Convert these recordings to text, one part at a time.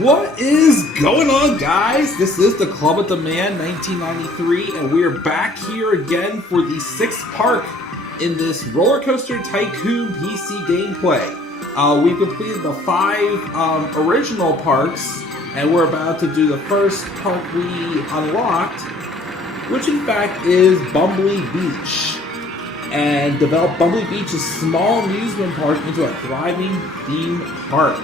What is going on, guys? This is the Club at the Man 1993, and we are back here again for the 6th park in this Roller Coaster Tycoon PC gameplay. We've completed the 5 original parks, and we're about to do the first park we unlocked, which in fact is Bumbly Beach, and develop Bumbly Beach's small amusement park into a thriving theme park.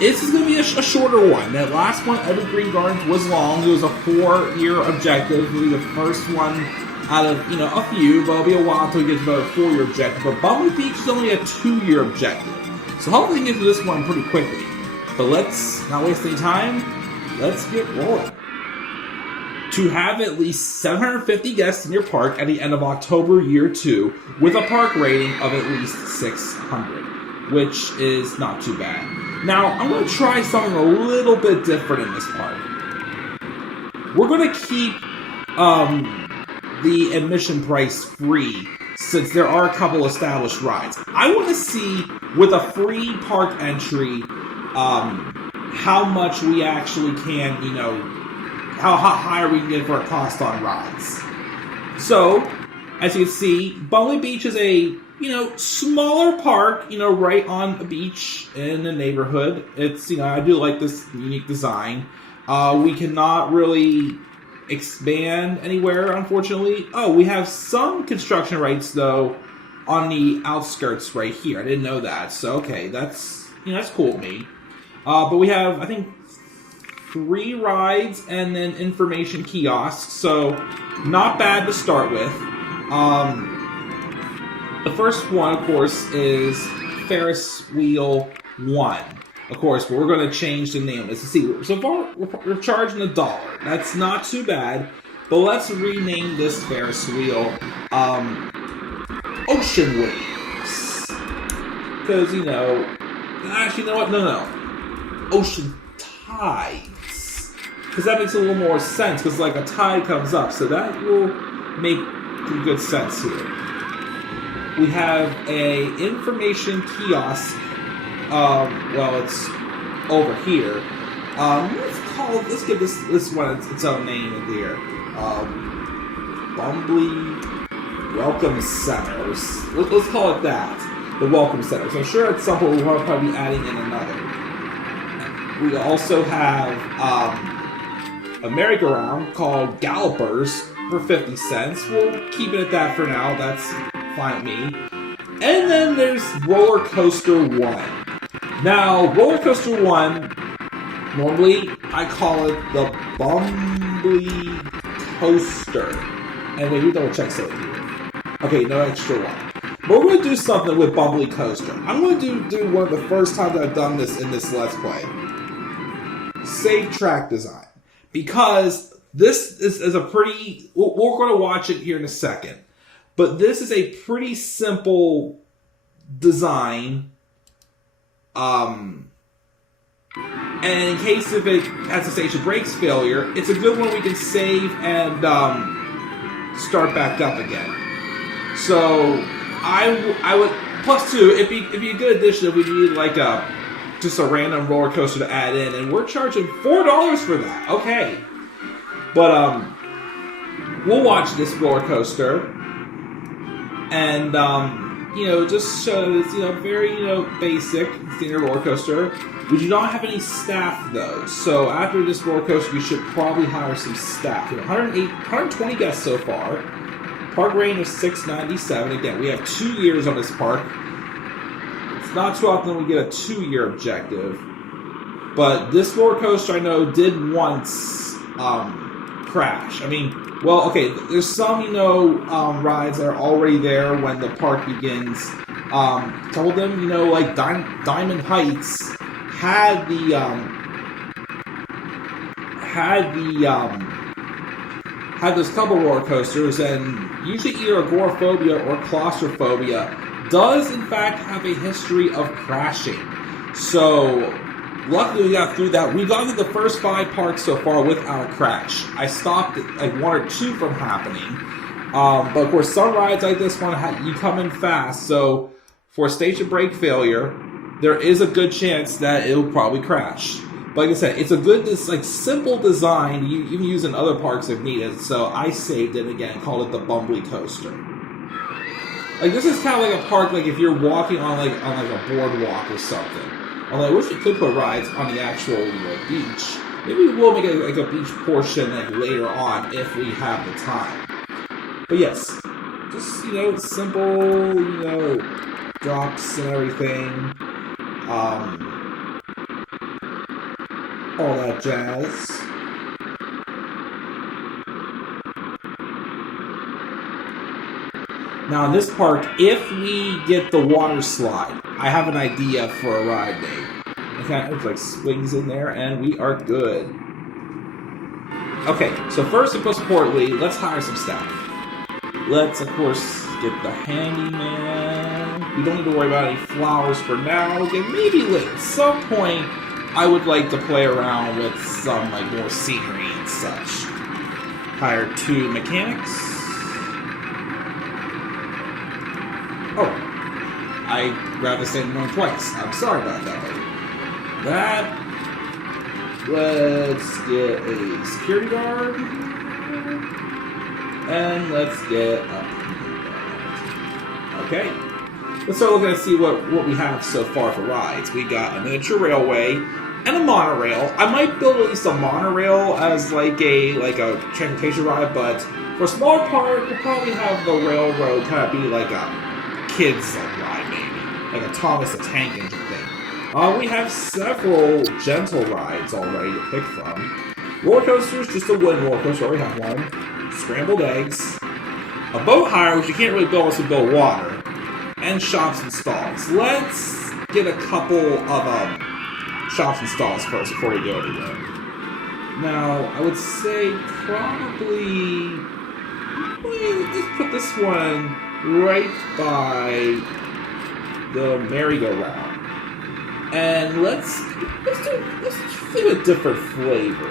This is going to be a shorter one. That last one, Evergreen Gardens, was long. It was a 4-year objective. It'll be the first one out of, a few, but it'll be a while until we get to about a 4-year objective. But Bumbly Beach is only a 2-year objective. So hopefully we can get to this one pretty quickly. But let's not waste any time. Let's get rolling. To have at least 750 guests in your park at the end of October Year 2 with a park rating of at least 600, which is not too bad. Now, I'm going to try something a little bit different in this park. We're going to keep the admission price free, since there are a couple established rides. I want to see, with a free park entry, how much we actually can, how high we can get for a cost on rides. So, as you can see, Bumbly Beach is a smaller park, right on a beach in a neighborhood. It's, I do like this unique design. We cannot really expand anywhere, unfortunately. Oh, we have some construction rights, though, on the outskirts right here. I didn't know that. So, okay, that's cool with me. But we have, I think, 3 rides and then information kiosks. So, not bad to start with. The first one, of course, is Ferris Wheel 1. Of course, but we're going to change the name. Let's see. So far, we're charging $1. That's not too bad. But let's rename this Ferris wheel Ocean Waves. Because, actually, you know what? No. Ocean Tides. Because that makes a little more sense. Because, like, a tide comes up. So that will make good sense here. We have a information kiosk. It's over here. Let's give this one its own name in here. Bumbly Welcome Centers. Let's call it that. The Welcome Center. So I'm sure at some point we'll probably be adding in another. We also have a merry-go-round called Gallopers for 50 cents. We'll keep it at that for now. That's fine with me. And then there's Roller Coaster 1. Now, Roller Coaster 1, normally I call it the Bumbly Coaster. And wait, we double check something here. Okay, no extra one. But we're going to do something with Bumbly Coaster. I'm going to do one of the first times I've done this in this Let's Play. Save track design. Because this is a pretty... We're going to watch it here in a second. But this is a pretty simple design. And in case if it has a station brakes failure, it's a good one we can save and start back up again. So I would +2. It'd be a good addition if we needed like just a random roller coaster to add in, and we're charging $4 for that. Okay, but we'll watch this roller coaster. And, just show that it's, very, basic, standard roller coaster. We do not have any staff, though. So after this roller coaster, we should probably hire some staff. 120 guests so far. Park rating of 697. Again, we have 2 years on this park. It's not too often we get a 2-year objective. But this roller coaster, I know, did once crash. Well, okay, there's some, rides that are already there when the park begins. Some of them, like Diamond Heights had those couple roller coasters, and usually either agoraphobia or claustrophobia does, in fact, have a history of crashing. So... luckily, we got through that. We got through the first 5 parks so far without a crash. I stopped at like 1 or 2 from happening. But of course, some rides like this one, you come in fast. So for a station brake failure, there is a good chance that it'll probably crash. But like I said, it's a good, this like simple design you can use in other parks if needed. So I saved it again, called it the Bumbly Coaster. Like this is kind of like a park, like if you're walking on like a boardwalk or something. Although I wish we could put rides on the actual beach. Maybe we'll make it like a beach portion like later on if we have the time. But yes, just simple, drops and everything. All that jazz. Now in this park, if we get the water slide, I have an idea for a ride name. It kind of like swings in there, and we are good. Okay, so first and most importantly, let's hire some staff. Let's, of course, get the handyman. We don't need to worry about any flowers for now. Okay, maybe later. At some point, I would like to play around with some like more scenery and such. Hire 2 mechanics. Oh, I grabbed the same one twice. I'm sorry about that. Let's get a security guard. And let's get a guard. Okay. Let's start looking to see what we have so far for rides. We got a miniature railway and a monorail. I might build at least a monorail as like a transportation ride, but for a smaller park, we'll probably have the railroad kind of be like a kids ride, maybe. Like a Thomas the Tank Engine thing. We have several gentle rides already to pick from. Roller coasters, just a wooden roller coaster, already have one. Scrambled eggs. A boat hire, which you can't really build unless you build water. And shops and stalls. Let's get a couple of shops and stalls first before we go anywhere. Now, I would say probably... let's put this one right by the merry-go-round. And let's do a different flavor.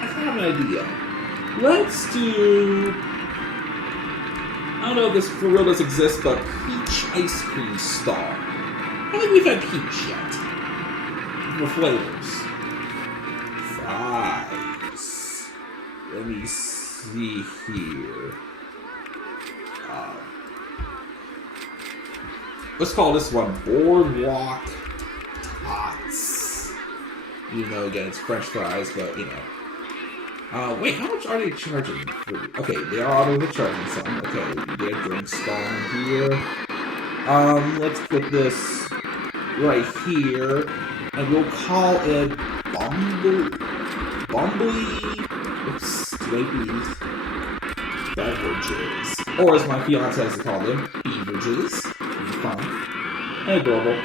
I have an idea. Let's do... I don't know if this for real does exist, but peach ice cream stall. I don't think we've had peach yet. For flavors. Fries. Let me see here. Let's call this one Boardwalk Tots. Again, it's French fries, but wait, how much are they charging? Okay, they are auto charging some. Okay, we get a drink stall in here. Let's put this right here, and we'll call it Bumbly Beverages. Or as my fiance has to call them, Beaverages. Fun. And adorable.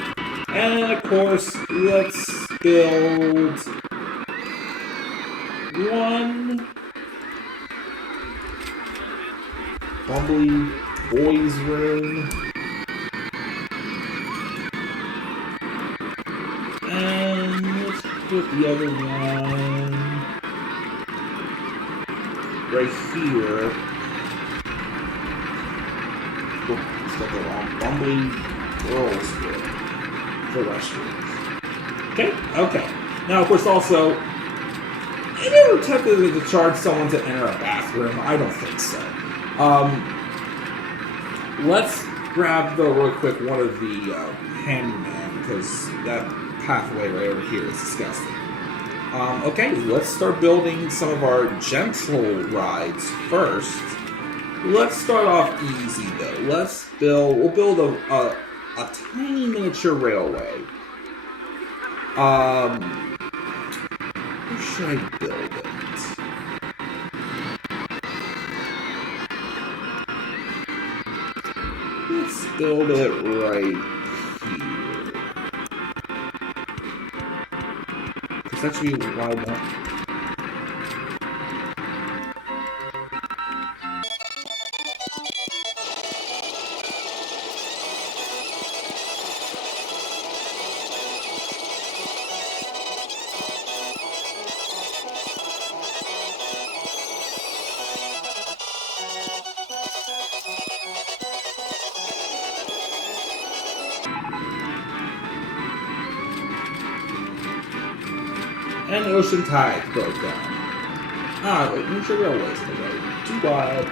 And of course, let's build one Bumbly Boys Room. And let's put the other one right here. Bumbly Girls Room for restrooms. Okay. Now, of course, also, I never tempted to charge someone to enter a bathroom. I don't think so. Let's grab, real quick, one of the handyman, because that pathway right over here is disgusting. Okay, let's start building some of our gentle rides first. Let's start off easy, though. We'll build a tiny miniature railway. Where should I build it? Let's build it right here. Because that should be what I want. And ocean tides broke down. New railways in the road. Too wild.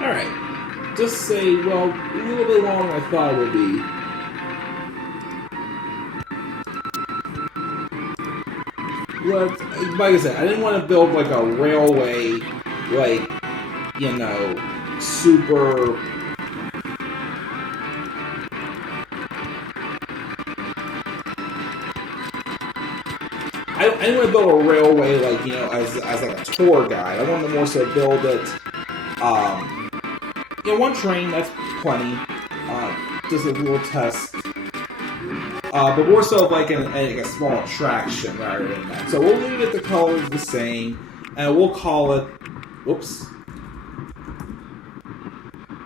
Alright. Just say, well, a little bit longer than I thought it would be. But, like I said, I didn't want to build like a railway, like, you know, super... I didn't want to build a railway, like, you know, as like a tour guide. I wanted to more so build it, you know, one train, that's plenty. Just a little test. But more so like a small attraction rather than that. So we'll leave it the colors the same, and we'll call it, whoops,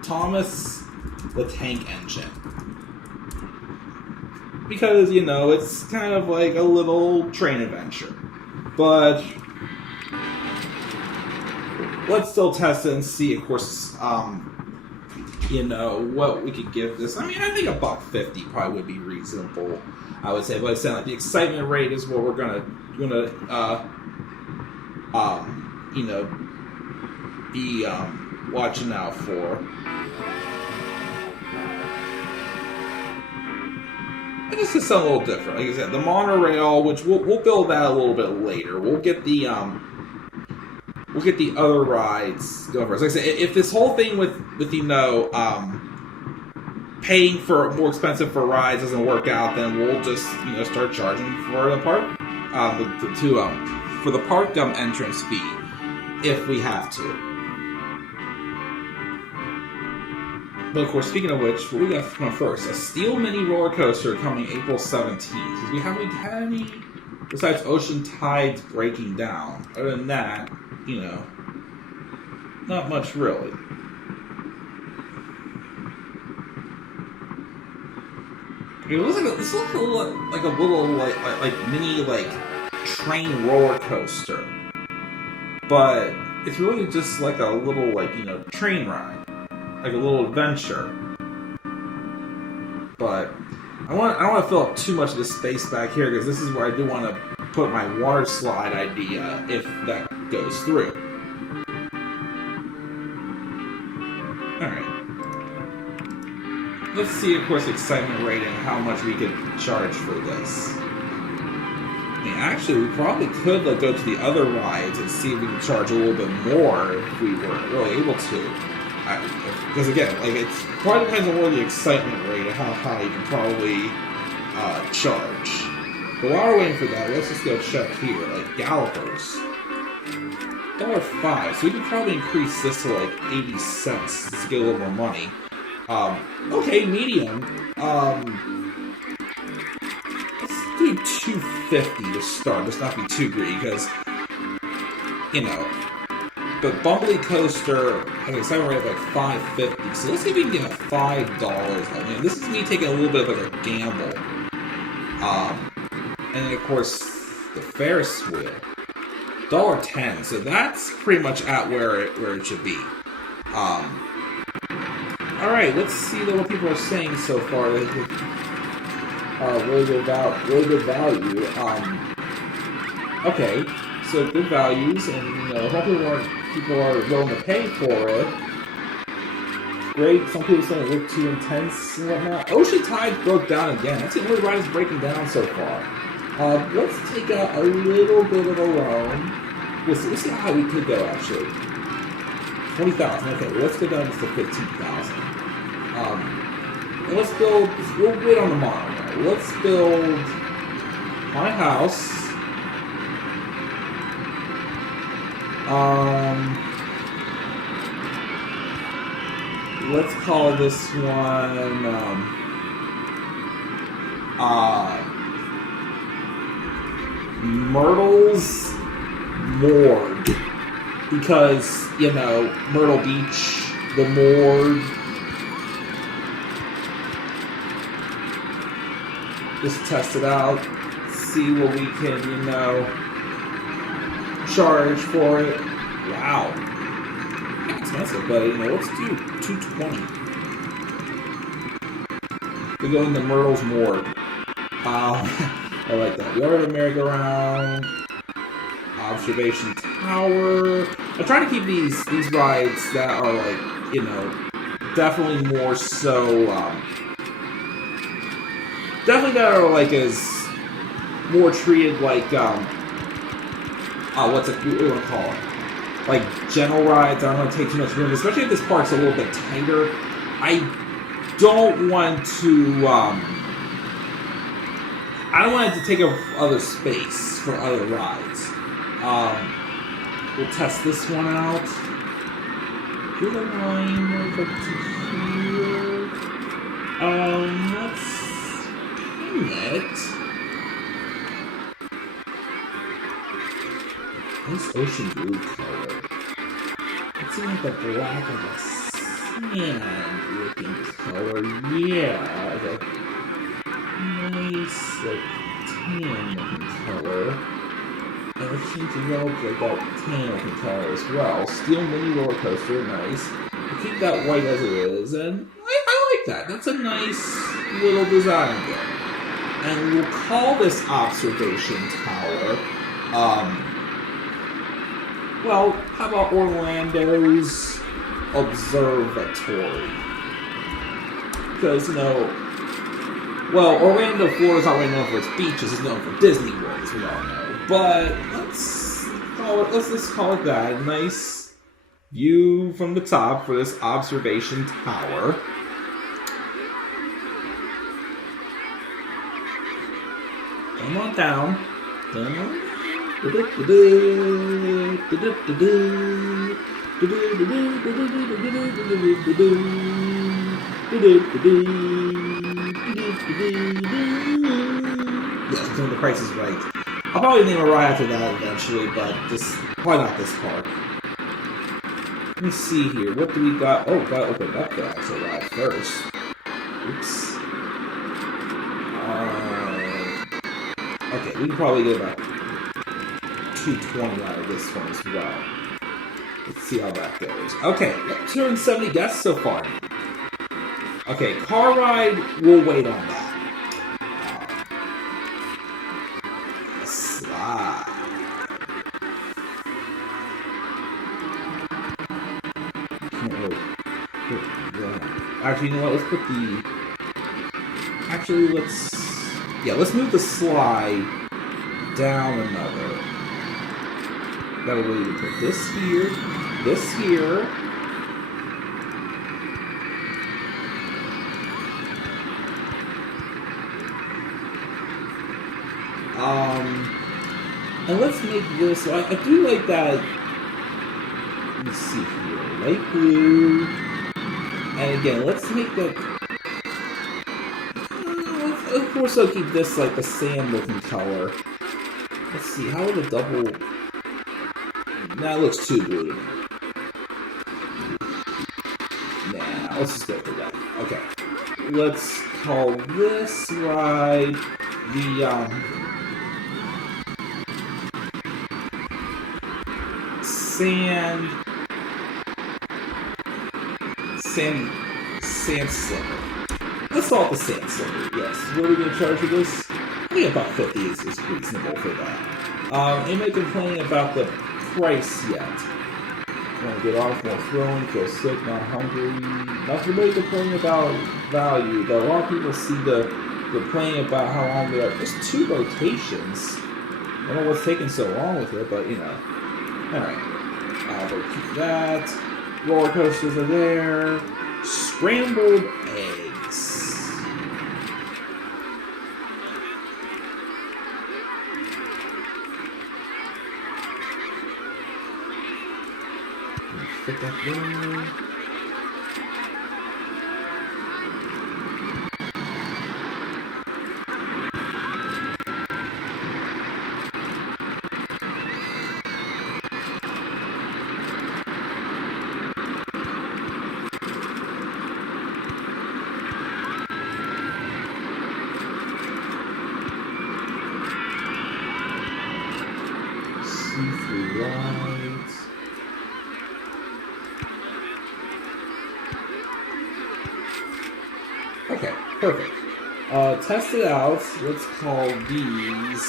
Thomas the Tank Engine. Because, you know, it's kind of like a little train adventure. But let's still test it and see, of course, you know, what we could give this. I mean, I think $1.50 probably would be reasonable, I would say. But I said, like, the excitement rate is what we're gonna you know, be watching out for. And this is something a little different. Like I said, the monorail, which we'll build that a little bit later. We'll get the other rides going first. Like I said, if this whole thing with you know, paying for more expensive for rides doesn't work out, then we'll just, you know, start charging for the park, for the park entrance fee, if we have to. But of course, speaking of which, what we got to come first? A Steel Mini roller coaster coming April 17th. Because we haven't had any, besides ocean tides breaking down. Other than that, you know, not much really. It looks like a little mini train roller coaster, but it's really just like a little you know, train ride, like a little adventure. But I don't want to fill up too much of the space back here, because this is where I do want to put my water slide idea if that goes through. Alright. Let's see, of course, excitement rate and how much we could charge for this. I mean, actually, we probably could go to the other rides and see if we can charge a little bit more if we were really able to. Because again, it's probably depends on what the excitement rate and how high you can probably charge. But while we're waiting for that, let's just go check here, Gallopers. $1.05, so we could probably increase this to 80 cents to get a little more money. Okay, medium. Let's do $2.50 to start. Let's not be too greedy, because, you know. But Bumbly Coaster has an excitement rate of $5.50, so let's see if we can get $5. I mean, this is me taking a little bit of a gamble. And then, of course, the Ferris wheel. $1.10, so that's pretty much at where it should be. Alright, let's see what people are saying so far. Really good value. Okay, so good values, and you know, hopefully people are willing to pay for it. Great. Some people saying it looked too intense and whatnot. Ocean Tide broke down again. That's the only ride that's breaking down so far. Let's take a little bit of a loan. We'll see how we could go, actually. 20,000. Okay, well, let's go down to 15,000. And let's build. We'll wait on the monorail. Let's build my house. Let's call this one. Myrtle's Morgue. because, you know, Myrtle Beach, the morgue. Just test it out, see what we can, you know, charge for it. Wow. Not expensive, but, you know, let's do $220. We go into Myrtle's morgue. I like that. We already have a merry-go-round. Observation tower. I try to keep these rides that are like, you know, definitely more so, definitely that are like as more treated like, what do you want to call it? Like general rides. I don't want to take too much room, especially if this park's a little bit tighter. I don't want to, I don't want it to take up other space for other rides. We'll test this one out. Here's a line over to here. Let's hang it. Nice ocean blue color. It's like the black of the sand looking color. Yeah, the nice like tan looking color. And it seems to develop like that tan looking color as well. Steel mini roller coaster, nice. We'll keep that white as it is, and I like that. That's a nice little design there. And we'll call this observation tower. Well, how about Orlando's Observatory? Because, you know, well, Orlando, Florida's not really known for its beaches, it's known for Disney World, as we all know. But let's just call it that. A nice view from the top for this observation tower. Come on down. Yes, the price is right. I'll probably name a ride after that eventually, but just why not this park? Let me see here. What do we got? Oh, gotta open up the actual ride first. Oops. Okay, we can probably get about $220 out of this one as well. Let's see how that goes. Okay, 270 guests so far. Okay, car ride, we'll wait on that. Slide. Can't really put that. Actually, you know what? Let's put the... Actually, let's move the slide down another. That way we put this here, this here. And let's make this, I do like that, let me see here, light blue, and again, let's make that, of course I'll keep this like the sand looking color. Let's see, how would a double, nah, it looks too blue to me. Nah, let's just go for that. Okay, let's call this ride the, sand slipper. Let's call it the sand slipper, yes. What are we going to charge for this? I think about 50 is reasonable for that. Anybody complaining about the price yet? Want to get off, more thrilling, feel sick, not hungry. Not really complaining about value, but a lot of people see the complaining about how long they are. There's 2 rotations. I don't know what's taking so long with it, but you know. Alright. We'll keep that. Roller coasters are there. Scrambled eggs. Fit that there. Perfect. Test it out. Let's call these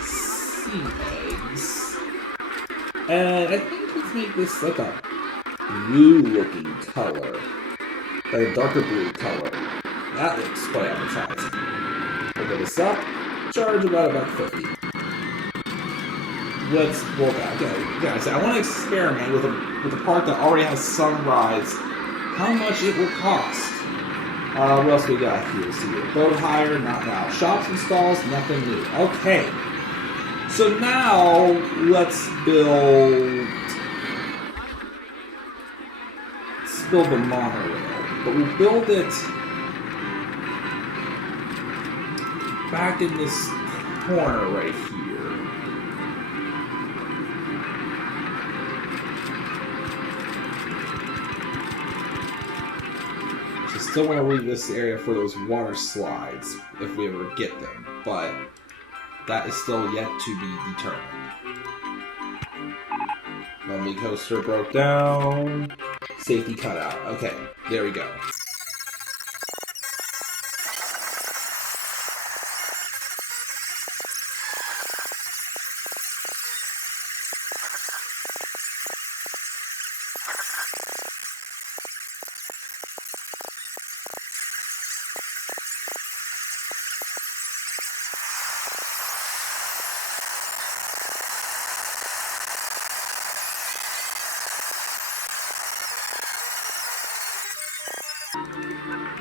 sea eggs. And I think let's make this like a blue-looking color, like a darker blue color. That looks quite appetizing. Open this up. Charge about $1.50. Let's work out. Okay, guys, I want to experiment with a park that already has sunrise. How much it will cost? What else we got here? See here. Boat hire, not now. Shops and stalls, nothing new. Okay. So now let's build the monorail, but we'll build it back in this corner right here. Still want to leave this area for those water slides if we ever get them, but that is still yet to be determined. Bumbly coaster broke down. Safety cutout. Okay, there we go.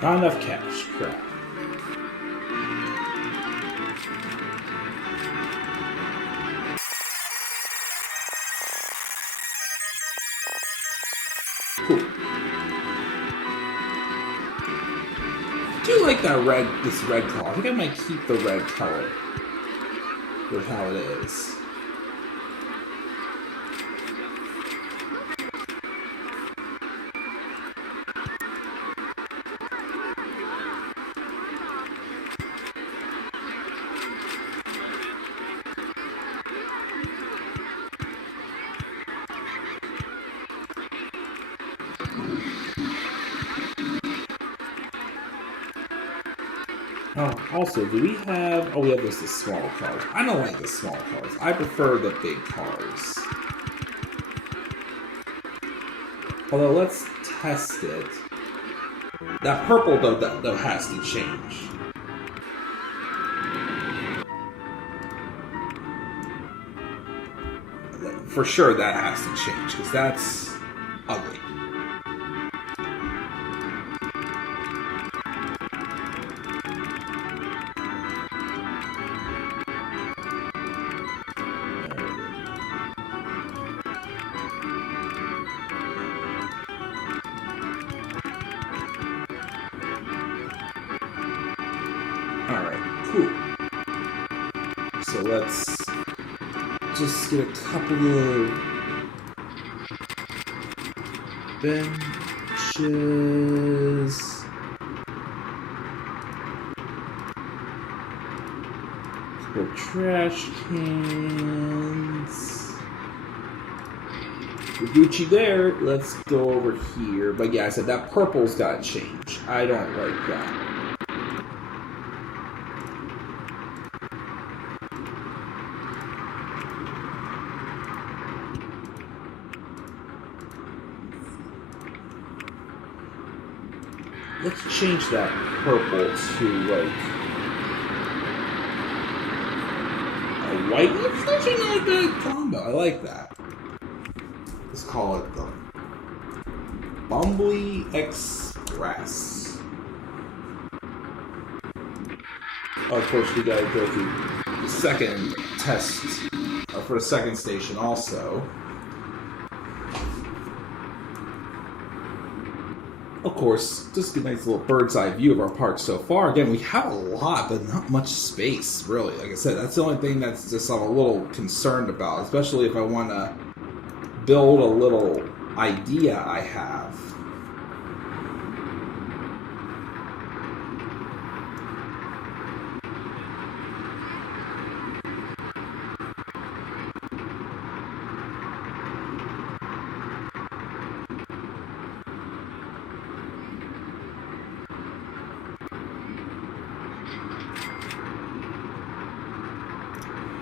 Not enough cash. Crap. Cool. I do like this red color. I think I might keep the red color with how it is. Oh, also, do we have... Oh, we have the small cars. I don't like the small cars. I prefer the big cars. Although, let's test it. That purple, though has to change. For sure, that has to change, because that's ugly. So let's just get a couple of benches. Couple trash cans. We're Gucci there. Let's go over here. But yeah, I said that purple's got to change. I don't like that. Let's change that purple to, like, a white. It's actually not a bad combo. I like that. Let's call it the Bumbly Express. Oh, of course, we gotta go through the second test, for the second station also. Of course, just a nice little bird's eye view of our park so far. Again, we have a lot, but not much space, really. Like I said, that's the only thing that's just I'm a little concerned about, especially if I want to build a little idea I have.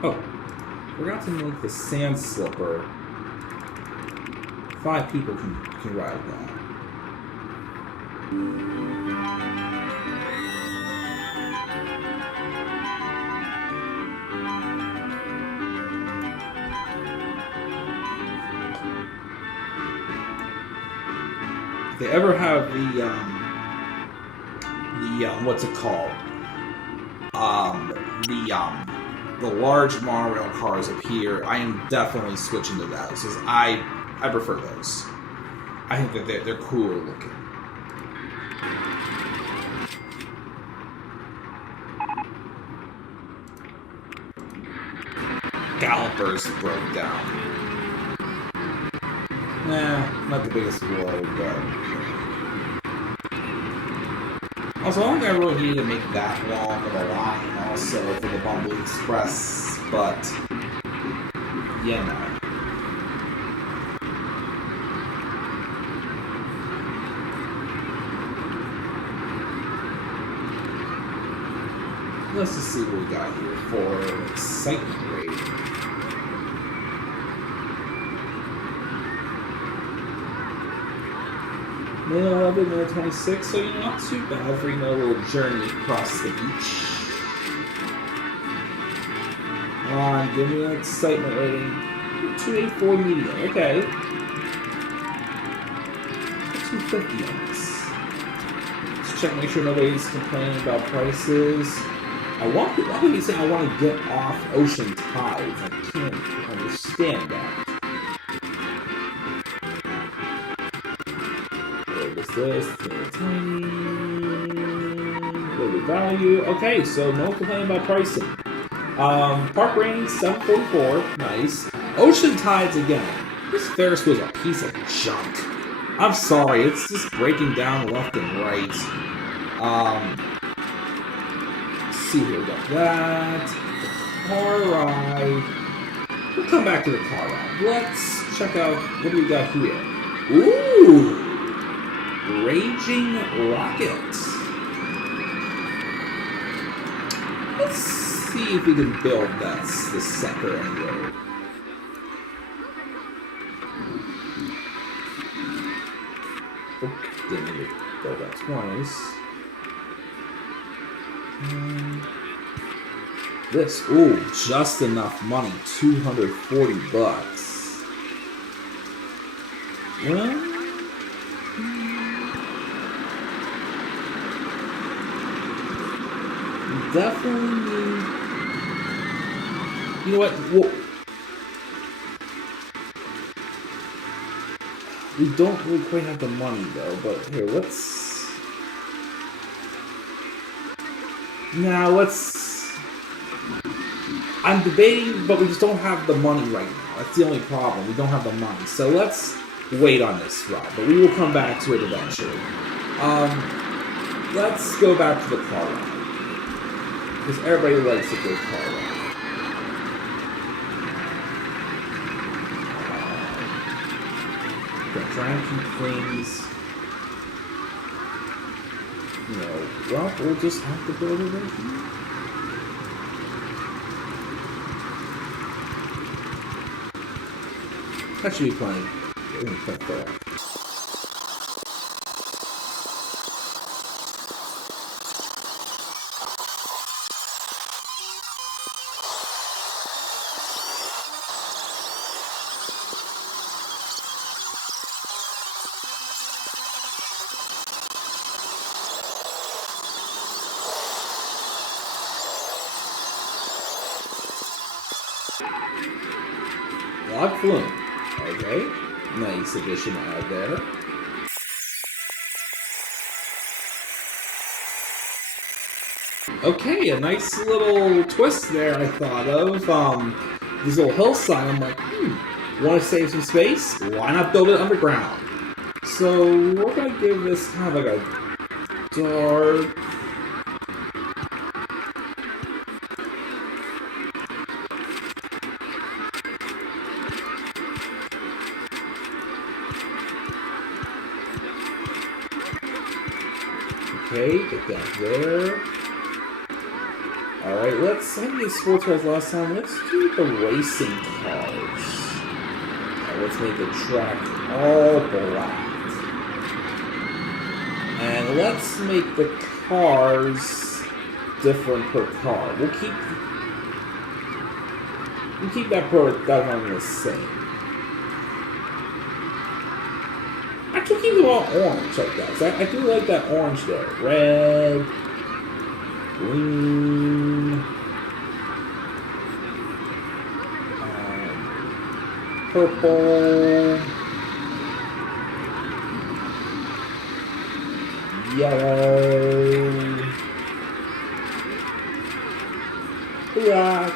Oh, forgot to make the sand slipper. 5 people can ride that. If they ever have the what's it called? The large monorail cars up here, I am definitely switching to those because I prefer those. I think that they're cooler looking. Gallopers broke down. Nah, not the biggest blow, but also, I don't think I really need to make that long of a line also for the Bumbly Express, but yeah, no. Let's just see what we got here for excitement rating. Minute 11, minute 26, so you're not too bad for a little journey across the beach. Come on, give me an excitement rating. 284 medium, okay. 250 on this. Let's check, make sure nobody's complaining about prices. I want to say I want to get off Ocean Tides. I can't understand that. This tiny little value. Okay, so no complaining about pricing. Park rating 744, nice. Ocean Tides again. This Ferris wheel is a piece of junk. I'm sorry, it's just breaking down left and right. Let's see here, we got that. The car ride. We'll come back to the car ride. Let's check out what do we got here. Ooh! Raging Rocket. Let's see if we can build this sucker anyway. Okay, didn't need to build that twice. This, ooh, just enough money, $240. Well, definitely need... You know what? We don't really quite have the money though, but here, let's... I'm debating, but we just don't have the money right now. That's the only problem. We don't have the money. So let's wait on this ride, but we will come back to it eventually. Let's go back to the car ride. Because everybody likes a good car ride. Gonna try and keep things, well, we'll just have to build it right here. That should be plenty. Log Flume. Okay. Nice addition out there. Okay, a nice little twist there I thought of. This little hillside, I'm like, want to save some space? Why not build it underground? So we're going to give this kind of like a dark... Okay, get that there. Alright, let's end these sports cars last time. Let's do the racing cars. Let's make the track all black. And let's make the cars different per car. We'll keep that one the same. I can keep them all orange like that. I do like that orange there. Red, green, purple, yellow, black,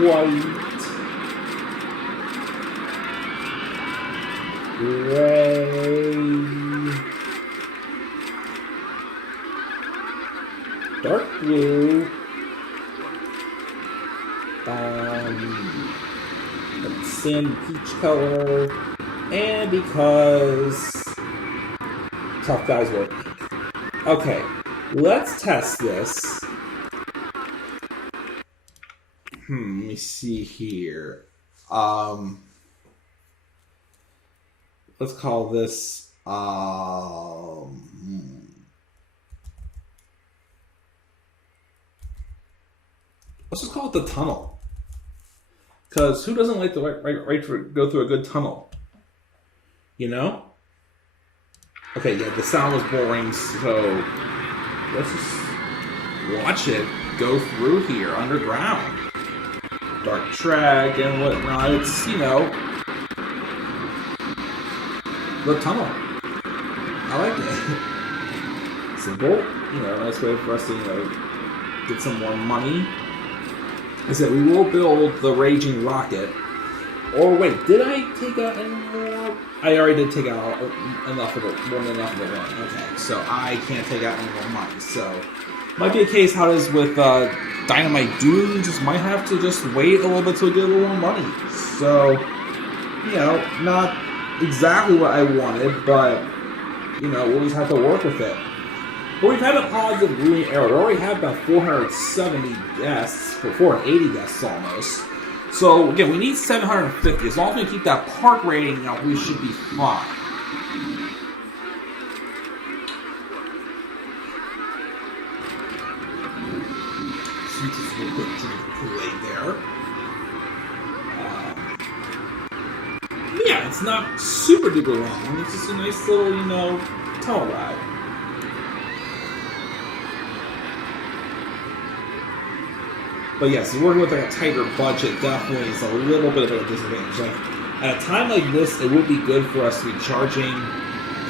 white, gray, dark blue, sandy peach color, and because tough guys work. Okay, let's test this. Let me see here. Let's call this let's just call it the tunnel. Because who doesn't like to go through a good tunnel? You know? Okay, yeah, the sound was boring, so let's just watch it go through here underground. Dark track and whatnot. It's, you know, the tunnel. I like it. Simple. You know, nice way for us to, you know, get some more money. I said we will build the raging rocket. Or wait, did I take out any more? I already did take out enough of it, more than enough of it. Okay, so I can't take out any more money. So might be a case how it is with Dynamite Dude. You just might have to just wait a little bit to get a little more money. So, you know, not exactly what I wanted, but you know, we'll just have to work with it. But we've had a positive green arrow. We already have about 470 guests, or 480 guests almost. So again, we need 750. As long as we keep that park rating up, we should be fine. Sweet, just a little quick drink of Kool-Aid there. Yeah, it's not super duper long. It's just a nice little, you know, tunnel ride. But yes, working with like a tighter budget definitely is a little bit of a disadvantage. Like at a time like this, it would be good for us to be charging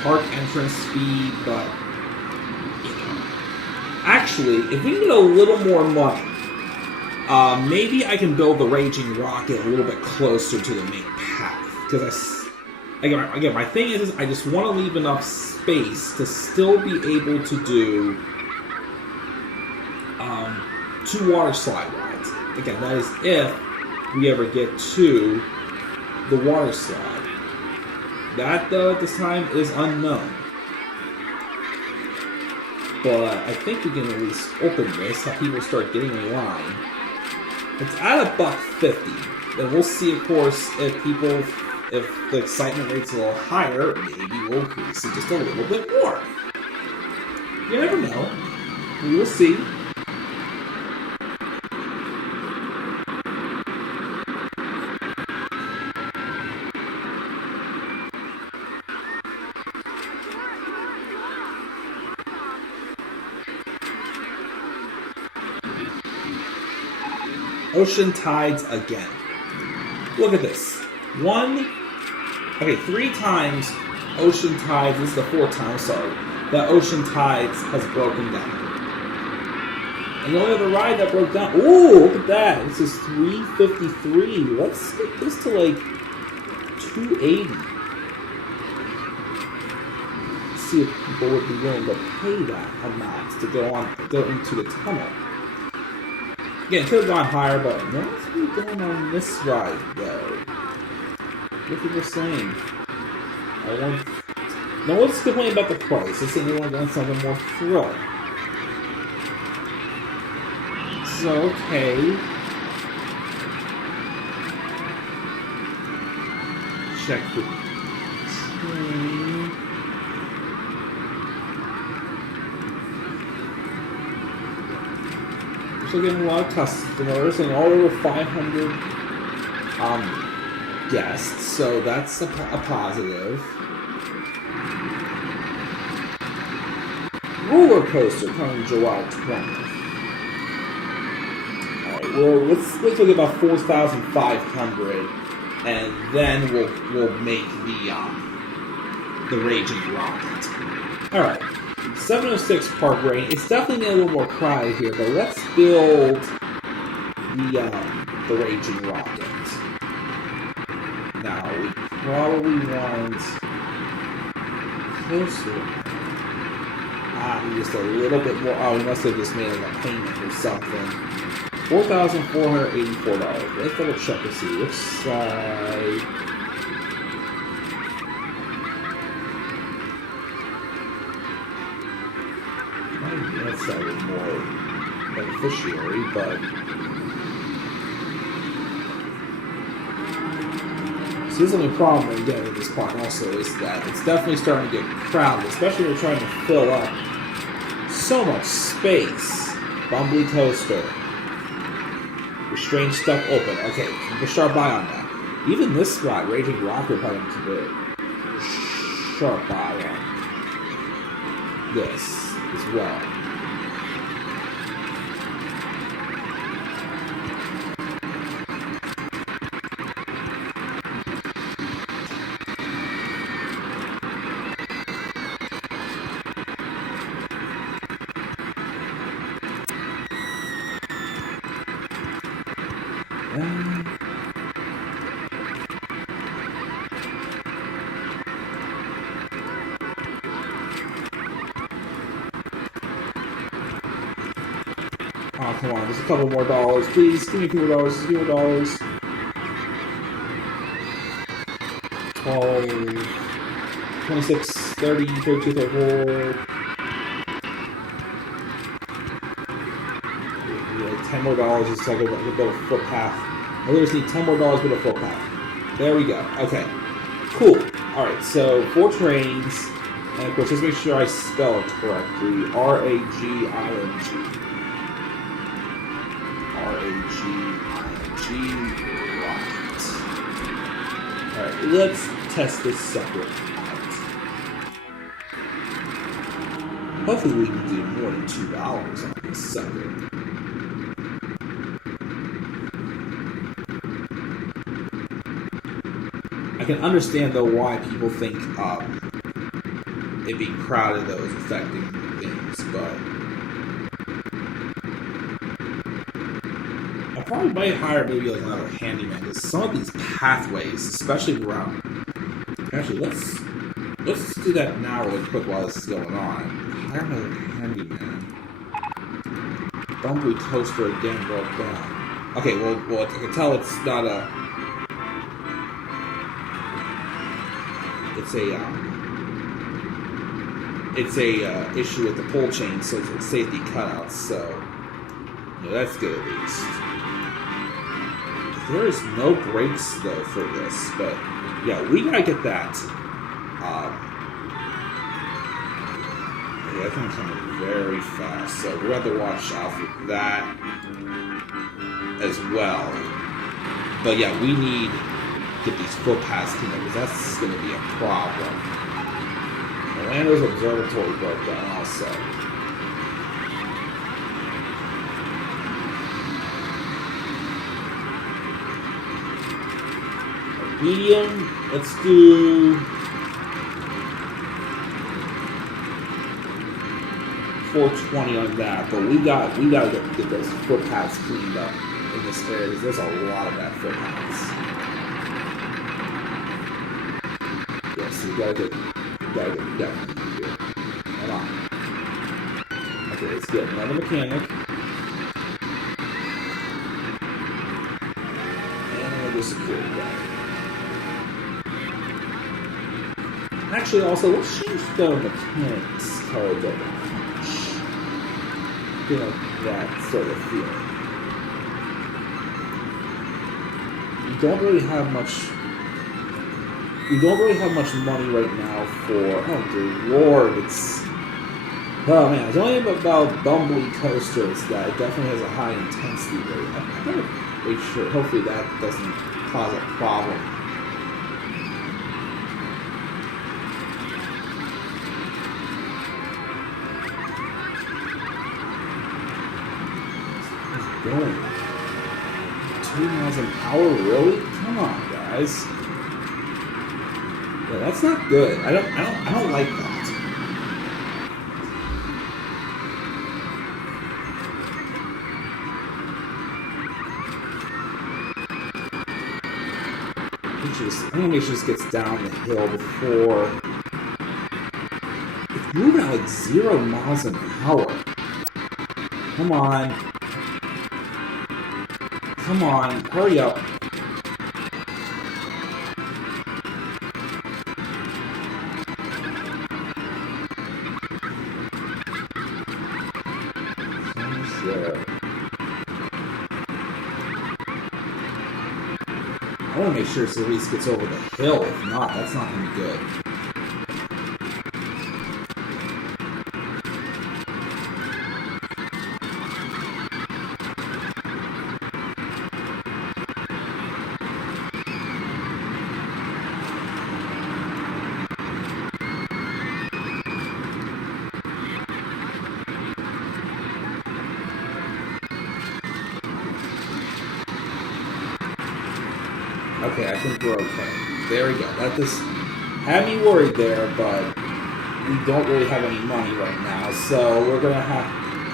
park entrance fee, but you know, actually, if we can get a little more money, maybe I can build the raging rocket a little bit closer to the main path. Because again, my thing is I just want to leave enough space to still be able to do 2 water slide rides. Again, that is if we ever get to the water slide. That, though, at this time is unknown. But I think we can at least open this, have people start getting in line. It's at $1.50. Then we'll see, of course, if the excitement rate's a little higher, maybe we'll increase it just a little bit more. You never know. We will see. Ocean tides again. Look at this. 3 times ocean tides, this is the 4th time, sorry, that ocean tides has broken down. And the only other ride that broke down, ooh, look at that. This is $353. Let's get this to like $280. Let's see if people would be willing to pay that amount to go into the tunnel. Again, it could have gone higher, but no one's really going on this ride, though. What are people saying? No one's complaining about the price. They're saying they want to go on something more thrilling. is okay. Check the train. We're still getting a lot of customers and all over 500 guests, so that's a positive. Roller coaster coming July 20th. Alright, well, let's look at about 4,500, and then we'll make the Raging Rocket. Alright, 706 Park Rain. It's definitely a little more crowded here, but let's build the Raging Rocket. Now, we probably want closer. Just a little bit more. Oh, we must have just made like a payment or something. $4,484. Let's double check to see which side. That side is more beneficiary, but so this is the only problem we're getting with this park also is that it's definitely starting to get crowded, especially when we're trying to fill up so much space. Bumbly Coaster. Restrained stuck open. Okay, we'll sharp eye on that. Even this ride, Raging Rocket, probably keep a sharp eye on this as well. Oh, come on, just a couple more dollars. Please, give me a few more dollars. Just a few more dollars. 12, 26, 30, 32, 34. Yeah, $10 more just so I can build a footpath. I just need $10 more to build a footpath. There we go. Okay. Cool. Alright, so 4 trains. And of course, just make sure I spell it correctly. R-A-G-I-N-G. R-A-G-I-N-G Rocket. Alright, let's test this sucker out. Hopefully we can do more than $2 on this sucker. I can understand though why people think it being crowded though is affecting things, but I probably might hire maybe like another handyman because some of these pathways, especially around. Actually, let's do that now really quick while this is going on. Hire another handyman. Bumbly Coaster again broke down. Okay, well I can tell it's not a. It's a issue with the pole chain, so it's safety cutouts. So that's good at least. There is no brakes though for this, but yeah, we gotta get that. That's gonna come in very fast, so we're gonna have to watch out for that as well. But yeah, we need to get these footpaths cleaned up because that's gonna be a problem. Orlando's observatory broke down also. Medium, let's do $420 on that, but we gotta get those footpaths cleaned up in this area because there's a lot of bad footpaths. Yes, we gotta get definitely here. Hold on. Okay, let's get another mechanic. And another security guy. Actually, also, let's change the mechanics color to punch. You know, that sort of feeling. don't really have much. We don't really have much money right now for. Oh dear lord, it's. Oh man, it's only about Bumbly coasters that it definitely has a high intensity rate. I gotta make sure. Hopefully that doesn't cause a problem. Going 2 miles an hour, really? Come on, guys. Yeah, that's not good. I don't like that. I'm gonna make sure this gets down the hill before it's moving at like 0 miles an hour. Come on. Come on, hurry up. Almost there. I want to make sure this at least gets over the hill. If not, that's not going to be good. Okay, I think we're okay. There we go. That just had me worried there, but we don't really have any money right now, so we're gonna have.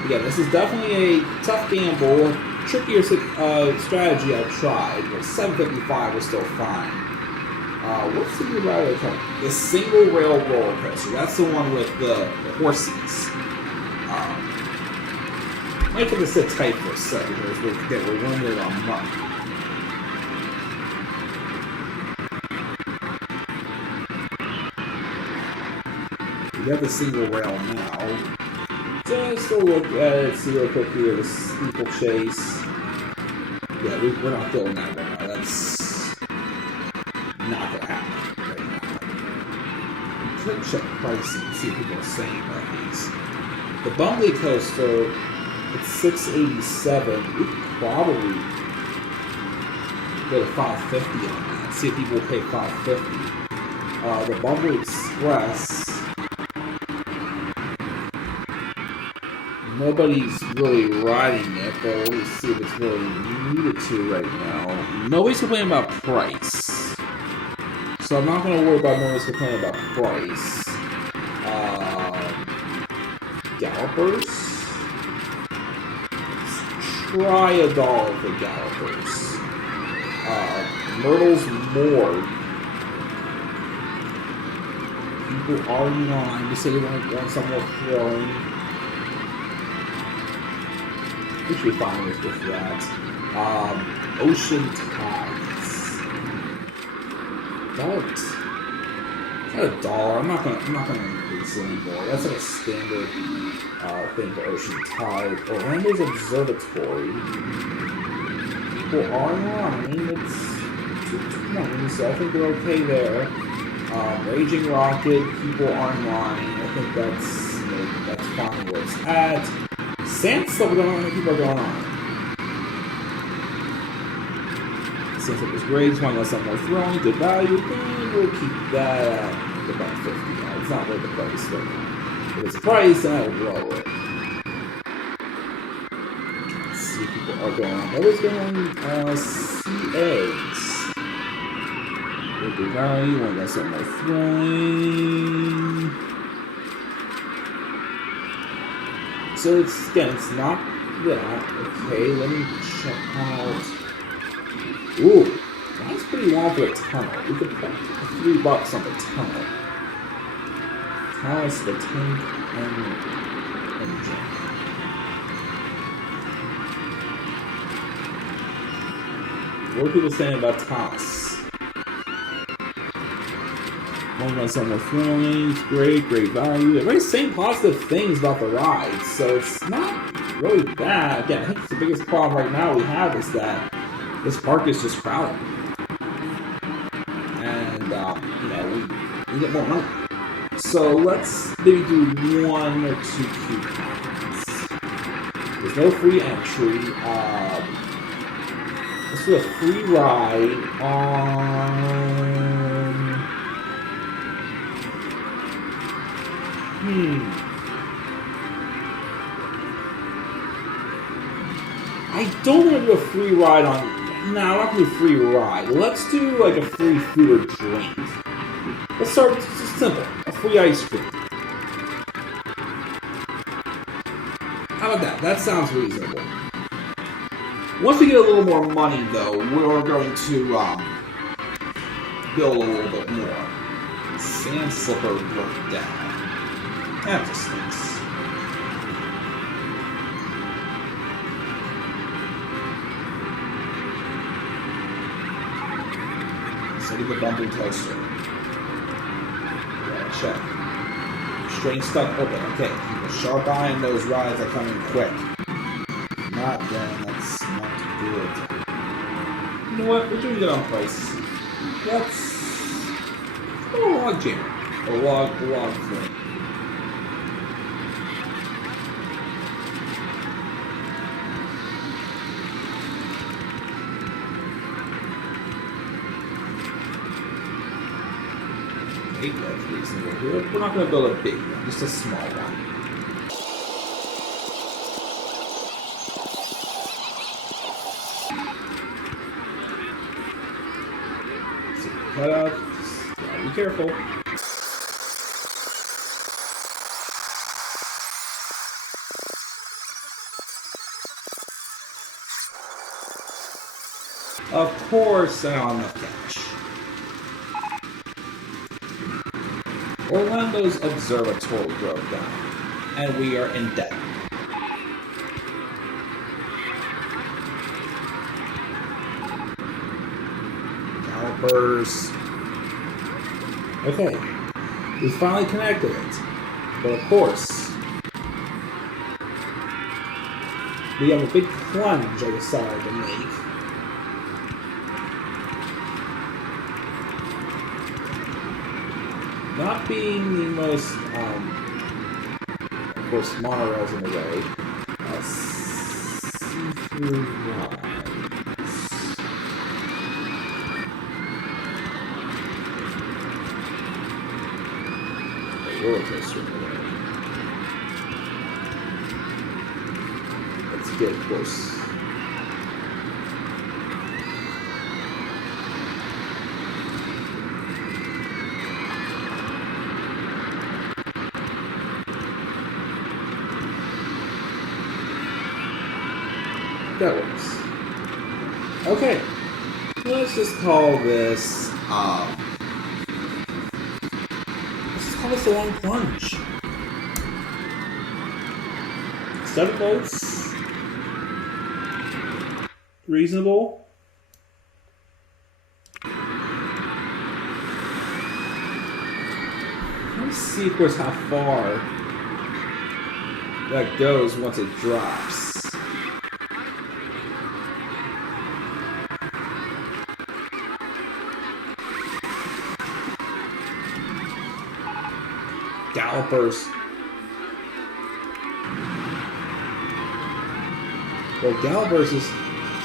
Again, this is definitely a tough gamble, trickier strategy I've tried, but 755 was still fine. What's the new ride they're talking? The single rail roller coaster. That's the one with the horses. Might have to sit tight for a second because we're limited on money. We have the single rail now. Just a look at it, see real quick here, the steeplechase. Yeah, we're not doing that right now. That's not gonna happen right now. We could check pricing and see what people are saying about these. The Bumbly coaster, it's $687. We could probably go to $550 on that. See if people will pay $550. The Bumbly Express. Nobody's really riding it, but we'll see if it's really needed to right now. Nobody's complaining about price. So I'm not going to worry about nobody's complaining about price. Gallopers? Let's try $1 for Gallopers. Myrtle's Morgue. People are in line to say they want some more throwing. We should be fine with that. Ocean Tides. About $1. I'm not gonna increase it anymore. That's like a standard thing for Ocean Tide. Orlando's Observatory. People are in line. It's 220, so I think we're okay there. Raging Rocket. People are in line. I think that's fine where it's at. Sand stuff going on, people are going on. Since it was great, just want to know something more throwing, good value, and we'll keep that at about $50. It's not worth the price right now. If it's a price, then I will lower it. Let's see if people are going on. Nobody's going sea eggs. Good value, want to know something more throwing. So it's not that. Okay, let me check out. Ooh, that's pretty long for a tunnel. We could put $3 on the tunnel. Thomas the Tank Engine. What are people saying about Thomas? One got some more throwing, great value. Everybody's saying positive things about the ride, so it's not really bad. Again, I think the biggest problem right now we have is that this park is just crowded. and we get more money. So let's maybe do 1 or 2 coupons. There's no free entry. Let's do a free ride on. I don't want to do a free ride on. No, I'm not going to do a free ride. Let's do like a free food or drink. Let's start with just simple. A free ice cream. How about that? That sounds reasonable. Once we get a little more money, though, we're going to build a little bit more. Sand slipper broke down. That just stinks. City of the Bumbly Toaster. Yeah, check. Train stuck open. Okay, keep a sharp eye on those rides that come in quick. Not then, that's not good. You know what? We're doing good on price. That's a log jam. A log thing. That's reasonable here. We're not going to build a big one, just a small one. So cut out. Be careful. Of course, I don't have enough cash. Orlando's observatory broke down, and we are in debt. Calipers. Okay, we finally connected it, but of course, we have a big plunge I decided to make. Not being the most, of course, monorails in the way. See-through rides. A roller coaster in the way. Let's get close. That works. Okay. Let's just call this, a long plunge. 7 boats. Reasonable. Let's see, of course, how far that goes once it drops. Gallopers. Well, Gallopers is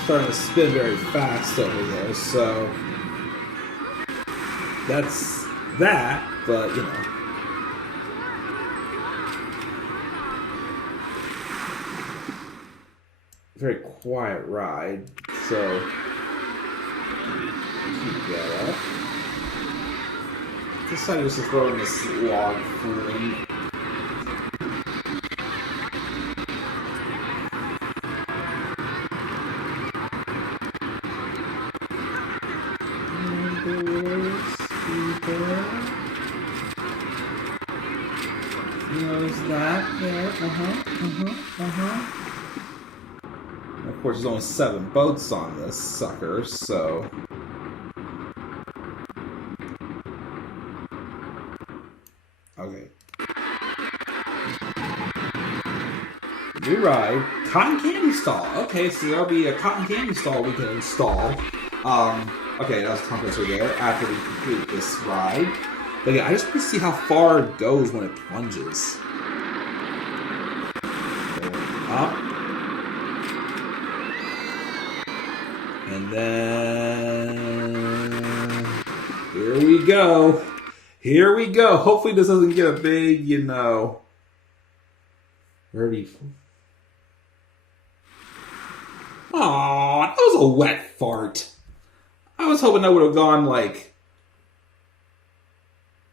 starting to spin very fast over there, so that's that, but you know. Very quiet ride, so keep that up. Decided just to throw in this log fooling. There's that there. Of course, there's only 7 boats on this sucker, so. Okay. New ride. Cotton candy stall. Okay, so there'll be a cotton candy stall we can install. Okay, that was compensator there after we complete this ride. But yeah, I just want to see how far it goes when it plunges. Going up. And then... Here we go. Here we go. Hopefully this doesn't get a big, you know... 30. Aw, that was a wet fart. I was hoping that would have gone, like,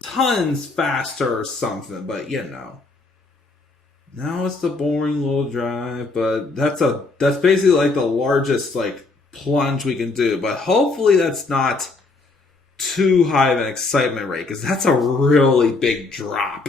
tons faster or something, but, you know. Now it's the boring little drive, but that's basically, like, the largest, like, plunge we can do. But hopefully that's not too high of an excitement rate, because that's a really big drop.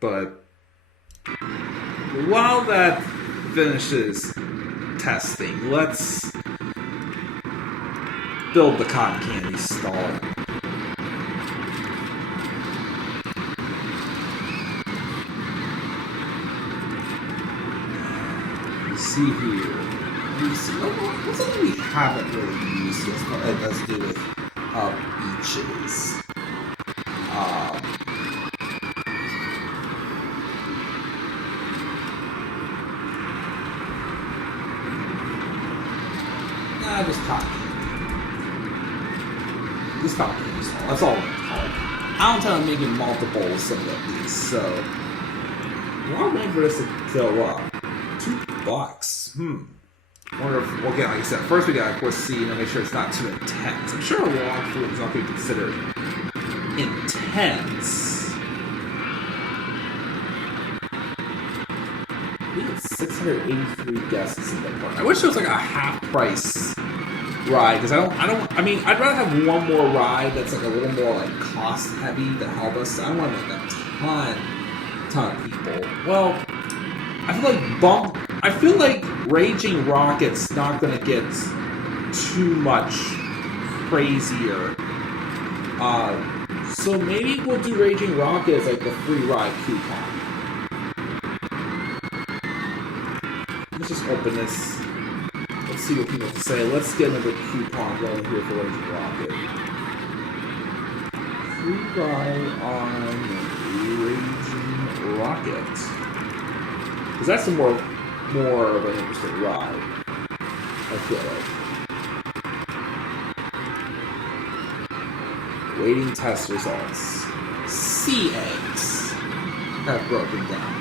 But while that finishes testing, let's build the cotton candy stall. Let's see here. What's something we haven't really used yet? It has to do with beaches. Just cotton candy. Just cotton candy stall. That's all we're going to call it. I don't intend on making multiples of these, so while I'm waiting for this to go up, $2. I wonder if, well, again, like I said, first we gotta, of course, see, you know, make sure it's not too intense. I'm sure a long food is not going to be considered intense. We had 683 guests in the park. I wish there was like a half price ride, because I mean, I'd rather have one more ride that's like a little more like cost heavy to help us. I don't want like a ton of people. Well, I feel like Raging Rocket's not gonna get too much crazier. So maybe we'll do Raging Rocket as like the free ride coupon. Let's just open this. Let's see what people have to say. Let's get another coupon going here for Raging Rocket. Free ride on Raging Rocket. Because that's a more of an interesting ride, I feel like. Waiting test results. Sea eggs have broken down.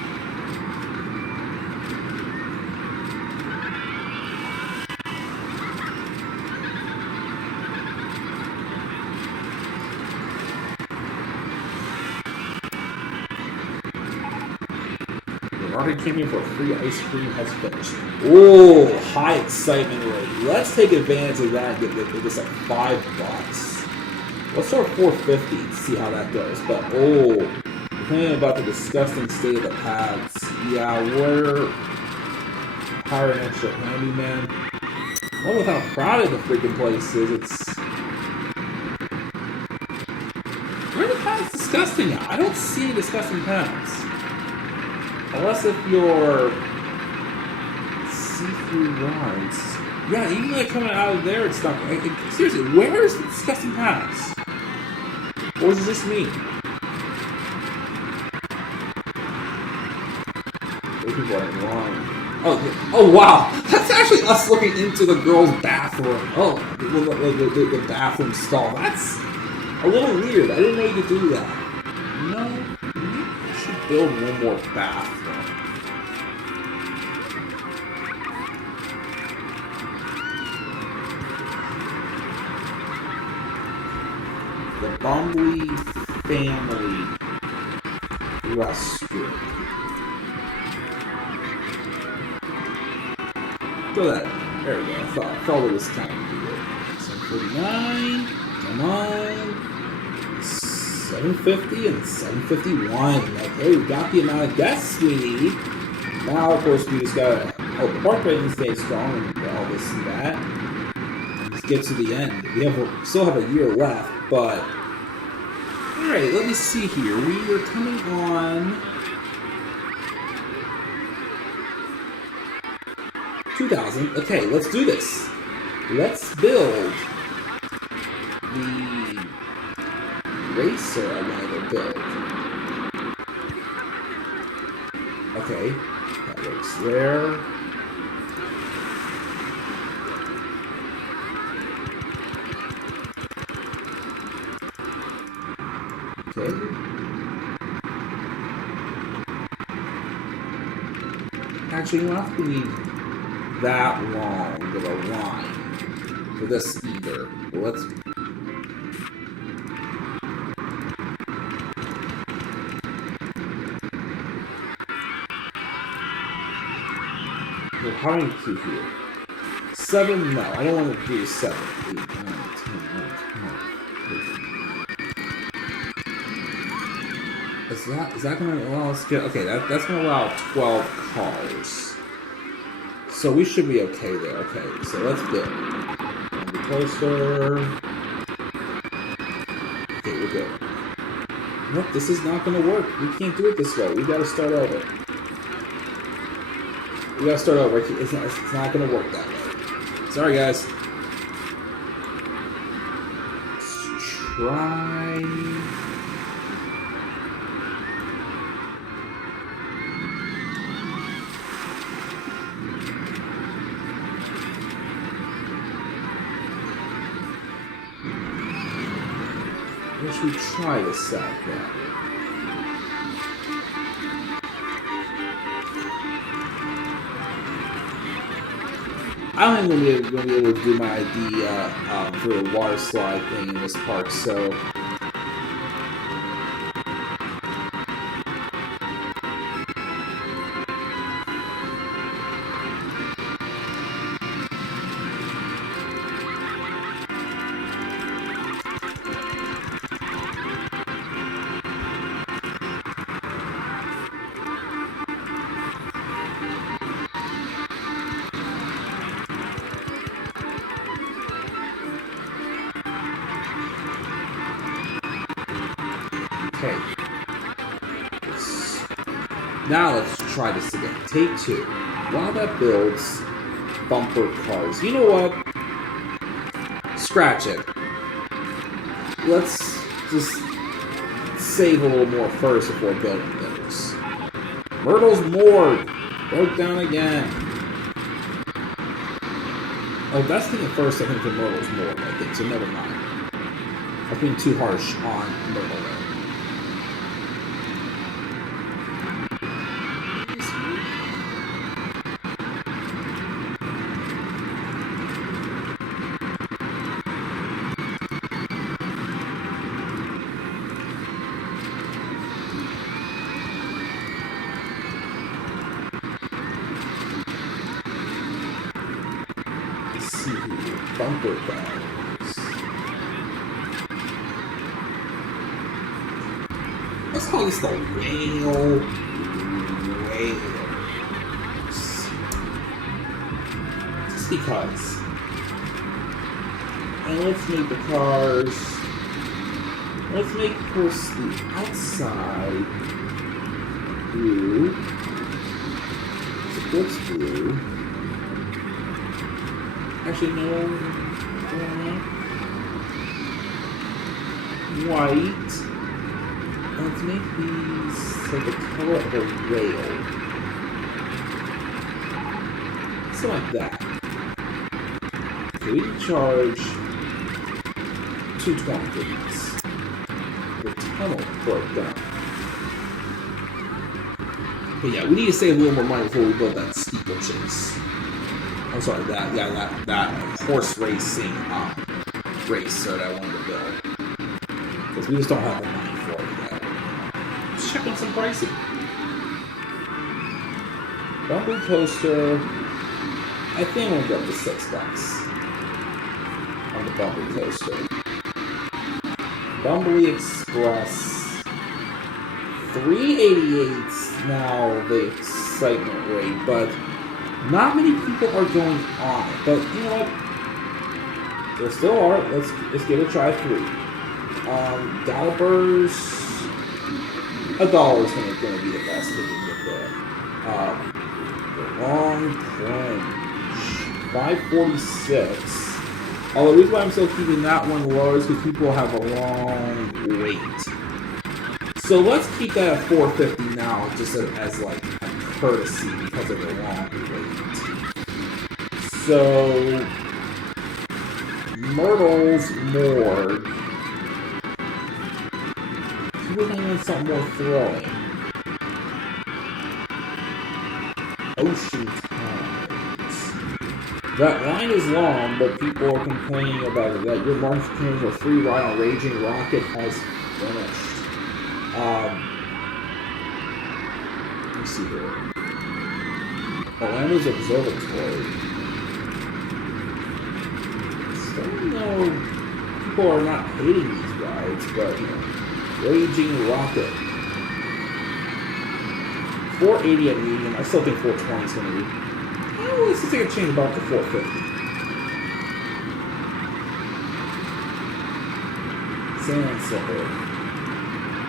Market came in for free ice cream has finished. Oh, high excitement rate. Let's take advantage of that and get this at $5. Let's start $4.50 to see how that goes. But complaining about the disgusting state of the paths. Yeah, we're hiring an extra handyman. Well, with how crowded the freaking place is, where are the paths disgusting at? I don't see any disgusting paths. Unless if you're see-through rides. Yeah, even like coming out of there, it's not. Seriously, where is the disgusting paths? Or is it just me? Those people are in line. Oh wow! That's actually us looking into the girls' bathroom. Oh, the bathroom stall. That's a little weird. I didn't know you could do that. No, maybe I should build one more bathroom. The Bumbly Family Restaurant. Throw that in. There we go. I thought it was kind of weird. 749. Come on. 750 and 751. Okay, we got the amount of guests we need. Now, of course, we just gotta hope the park rating stays strong and all this and that. These get to the end. We still have a year left, but all right. Let me see here. We are coming on 2000. Okay, let's do this. Let's build the racer I wanted to build. Okay, that works there. Okay. Actually, you don't have to need that long of a line for this either. Well, let's. Well, how many do here? 7? No, I don't want to do 7. 8, 9, 10, 11, 12. Is that going to allow us to get... Okay, that's going to allow 12 cars. So we should be okay there. Okay, so let's build. The coaster. Okay, we're good. Nope, this is not going to work. We can't do it this way. We got to start over. We got to start over. It's not going to work that way. Sorry, guys. Let's try... What should we try this out then? I don't think we're going to be able to do my idea for the water slide thing in this park, so... Okay. Now let's try this again. Take 2. While that builds bumper cars. You know what? Scratch it. Let's just save a little more first before building those. Myrtle's moored. Broke down again. Oh, that's thinking first. I think the Myrtle's moored. I think so. Never mind. I'm being too harsh on Myrtle there. Bumper cars. Let's call this the whale. Whales. Just because. And let's make the cars. Let's make first the outside blue. So what's blue? Actually, no. White. Let's make these like the color of a whale. Something like that. Okay, we can charge $220 for these. The tunnel broke down. But yeah, we need to save a little more money before we build that steeplechase. I'm sorry, that horse racing racer that I wanted to build. Because we just don't have the money for it yet. Just checking some pricing. Bumbly coaster. I think I'm going to go up to $6 on the Bumbly coaster. Bumbly Express. $388 now the excitement rate, but not many people are going on it. But you know what? There still are. Let's give it a try. 3. Gallopers. $1 is going to be the best if we can get there. The long plunge. 546. Although the reason why I'm still keeping that one low is because people have a long wait. So let's keep that at 450 now, just as like a courtesy because of the long wait. So Myrtle's Morgue. People might want something more throwing. Ocean Tides. That line is long, but people are complaining about it. That your launch plans for free ride on Raging Rocket has finished. Let's see here. Orlando's Observatory. Still, people are not hating these rides, but Raging Rocket. 480 at medium. I still think 420 is going to be. Oh, let's just take a change about to 450. Sand Slipper.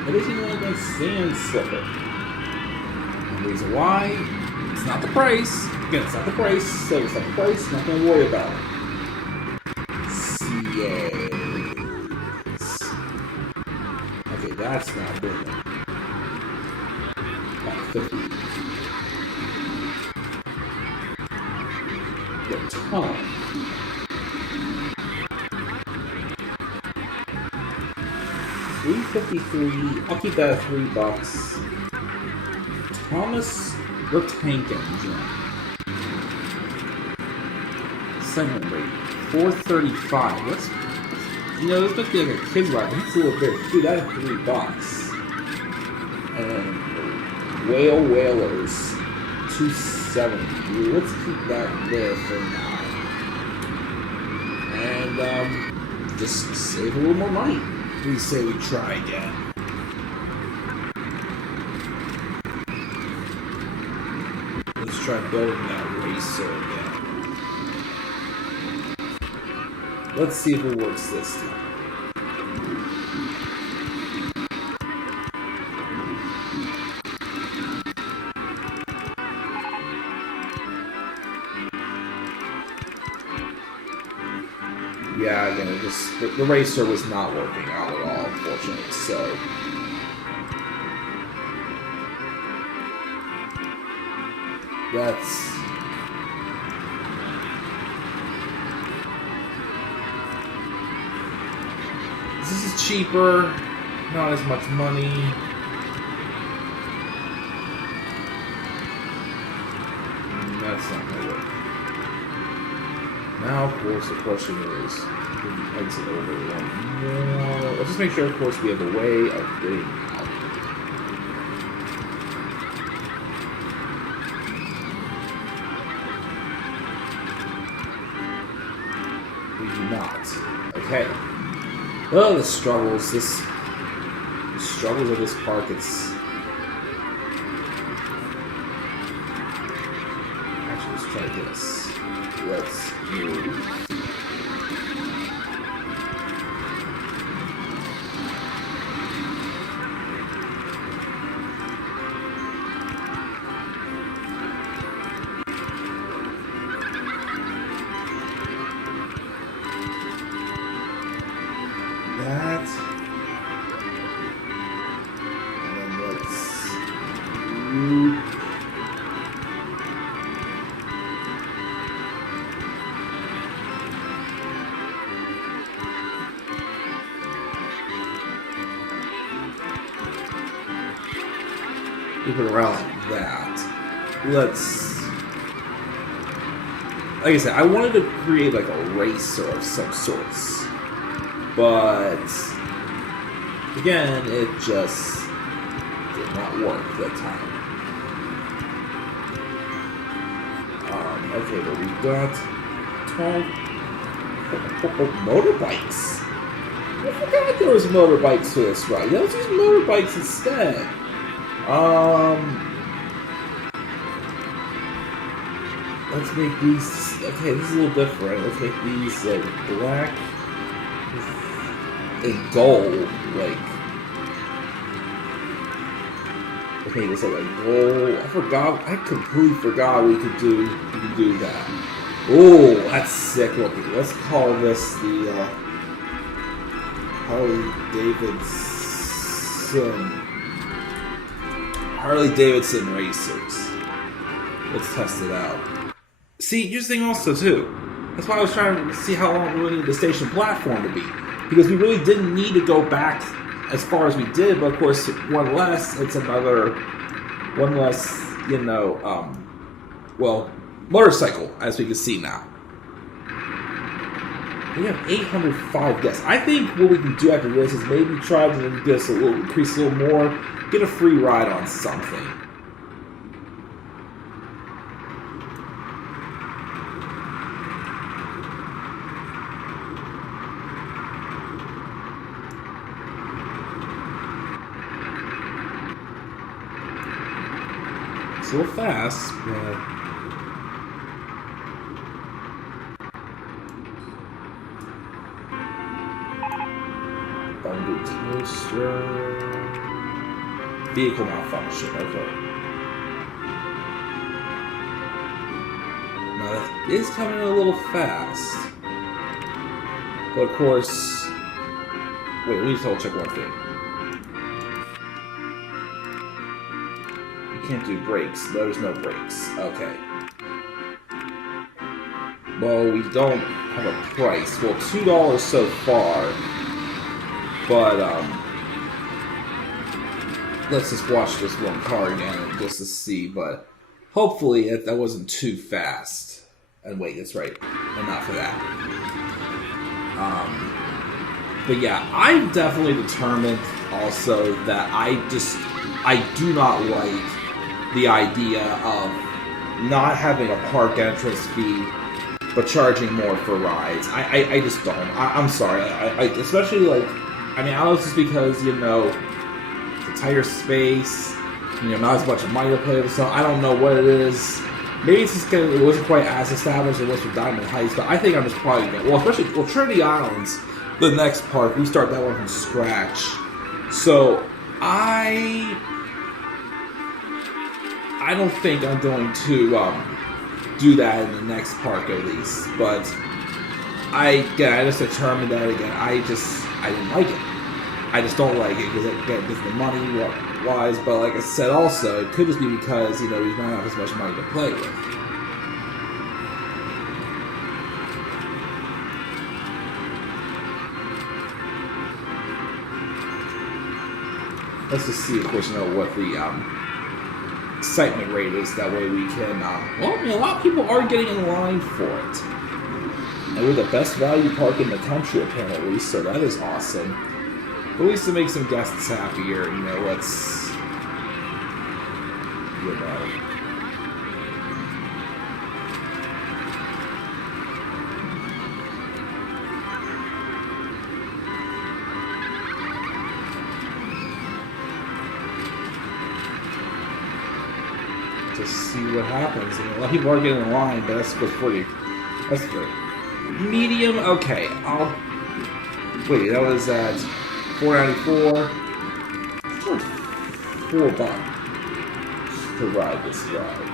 What is he want against Sand Slipper? And the reason why, it's not the price. Again, it's not the price. So it's not the price, not going to worry about it. CA. Okay, that's not good. 50. The ton. $353. I'll keep that at $3. Thomas the Tank Engine. Segment rate 435. Let's this must be like a kid's ride. That's a little bit. Dude, that at $3. And Whale Whalers 270. Let's keep that there for now. And just save a little more money. We say we try again. Let's try building that racer again. Let's see if it works this time. Yeah, again, the racer was not working out at all, unfortunately, so. This is cheaper, not as much money. That's not going to work. Now, of course, the question is, if we exit over one more. Let's just make sure, of course, we have a way of getting out. We do not. Okay. Oh, the struggles. The struggles of this park. Actually, let's try this. Let's move. That. And then let's move. Keep it around like that. Like I said, I wanted to create like a racer of some sorts. But again, it just did not work that time. Okay, but we've got 12 motorbikes. I forgot there was motorbikes for this ride. Let's use motorbikes instead. Let's make these Okay, this is a little different. Let's make these like black and gold. Like, okay, this like gold. I forgot. I completely forgot we could do. We could do that. Oh, that's sick looking. Let's call this the Harley Davidson racers. Let's test it out. See, here's the thing also, too. That's why I was trying to see how long we really need the station platform to be. Because we really didn't need to go back as far as we did, but of course, one less, it's another, one less, motorcycle, as we can see now. We have 805 guests. I think what we can do after this is maybe try to get us increase a little more, get a free ride on something. It's a little fast, but vehicle malfunction. Okay. Now that is coming a little fast, but of course. Wait, let me just double check one thing. Can't do brakes. There's no brakes. Okay. Well, we don't have a price. Well, $2 so far. But, let's just watch this one car again just to see. But hopefully that wasn't too fast. And wait, that's right. Enough of that. But yeah, I'm definitely determined also that I do not like the idea of not having a park entrance fee, but charging more for rides. I just don't. I'm sorry. I especially like. I mean, I know it's just because the tighter space, not as much money to play with. So I don't know what it is. Maybe it's just because it wasn't quite as established as it was for Diamond Heights. But I think I'm just probably especially Trinity Islands, the next park, we start that one from scratch. So I don't think I'm going to do that in the next park at least. But I just determined that again. I didn't like it. I just don't like it because the money wise. But like I said, also it could just be because we don't have as much money to play with. Let's just see, of course, what the excitement rate is. That way we can. A lot of people are getting in line for it. And we're the best value park in the country, apparently, so that is awesome. But at least to make some guests happier, let's. Just see what happens. A lot of people are getting in line, but that's pretty. That's good. Medium, okay. Wait, that was at $4.94. $4 to ride this ride.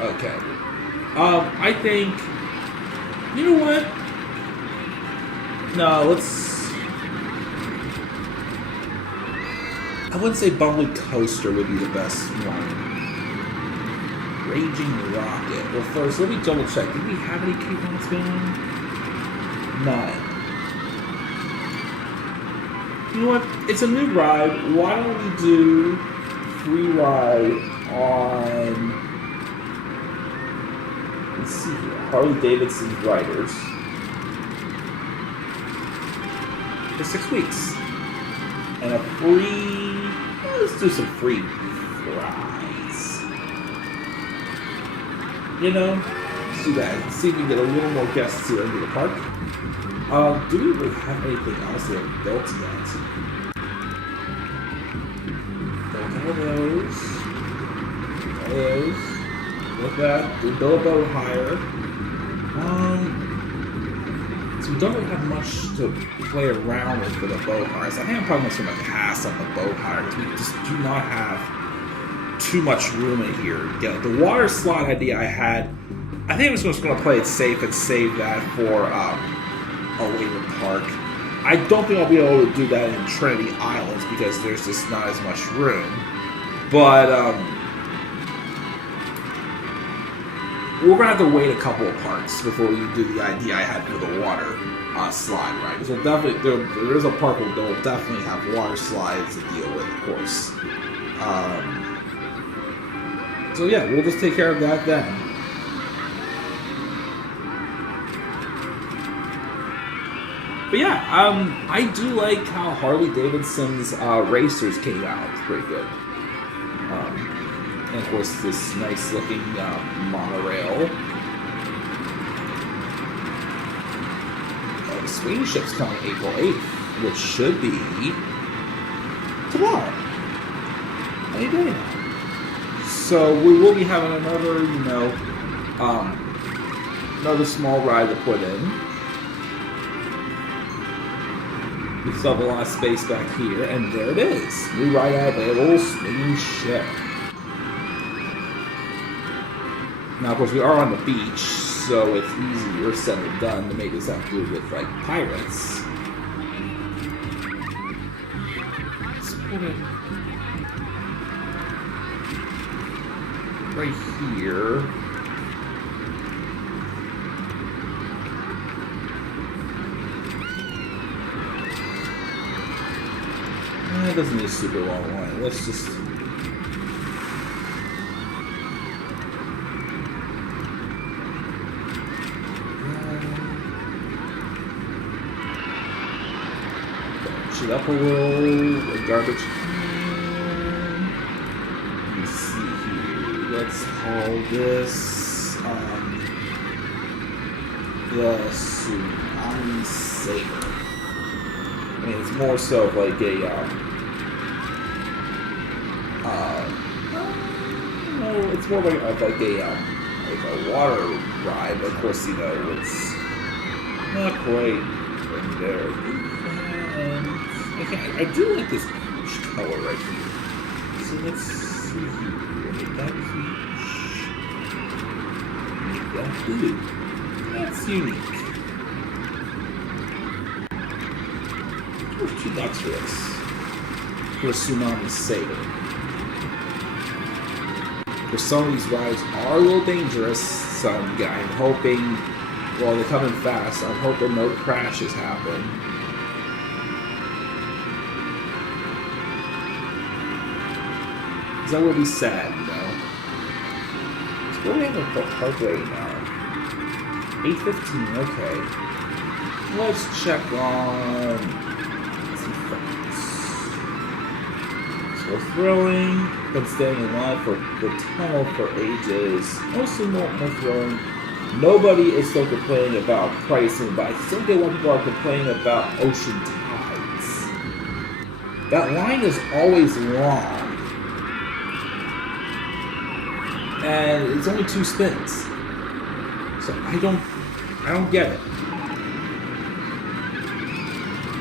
Okay. I think. You know what? No, let's. I wouldn't say Bumbly Coaster would be the best one. Raging Rocket. Well, first, let me double check. Did we have any coupons going? None. You know what? It's a new ride. Why don't we do free ride on... Let's see here. Harley Davidson's Riders. For 6 weeks. And a free... Let's do some free rides. Let's do that. See if we can get a little more guests here into the park. Do we really have anything else that are built yet? Don't have those. All those. Look at that. Do build a boat higher. So we don't really have much to play around with for the boat hires. I think I'm probably just going to pass on the boat hire because we just do not have too much room in here. Yeah, the water slide idea I had, I think I was just going to play it safe and save that for a later park. I don't think I'll be able to do that in Trinity Islands because there's just not as much room. But we're going to have to wait a couple of parks before we do the idea I had for the water slide, right? Because we'll definitely, there is a park where they'll definitely have water slides to deal with, of course. So yeah, we'll just take care of that then. But yeah, I do like how Harley Davidson's racers came out. It's pretty good. And of course, this nice looking monorail. The swing ship's coming April 8th, which should be tomorrow. Any day now. So we will be having another, another small ride to put in. We still have a lot of space back here, and there it is. New ride available, swing ship. Now, of course, we are on the beach, so it's easier said than done to make this have to do with, like, pirates. Let's put it right here. It doesn't need a super long line. Let's just... it up a little, a garbage can. Let me see here. Let's call this the Tsunami Saver. I mean, it's more so of like a it's more like a water ride, but of course, it's not quite in there. I do like this peach color right here. So let's see here. Make that peach. Make that blue. That's unique. There's $2 for this. For a Tsunami Saver. For some of these rides are a little dangerous, so I'm hoping, well, they're coming fast, I'm hoping no crashes happen. That would be sad, So where do we have a park right now? 8:15, okay. Let's check on some facts. So we're thrilling, been staying in line for the tunnel for ages. Mostly more thrilling. Nobody is still complaining about pricing, but I still get when people are complaining about ocean tides. That line is always long. And it's only 2 spins. So I don't get it.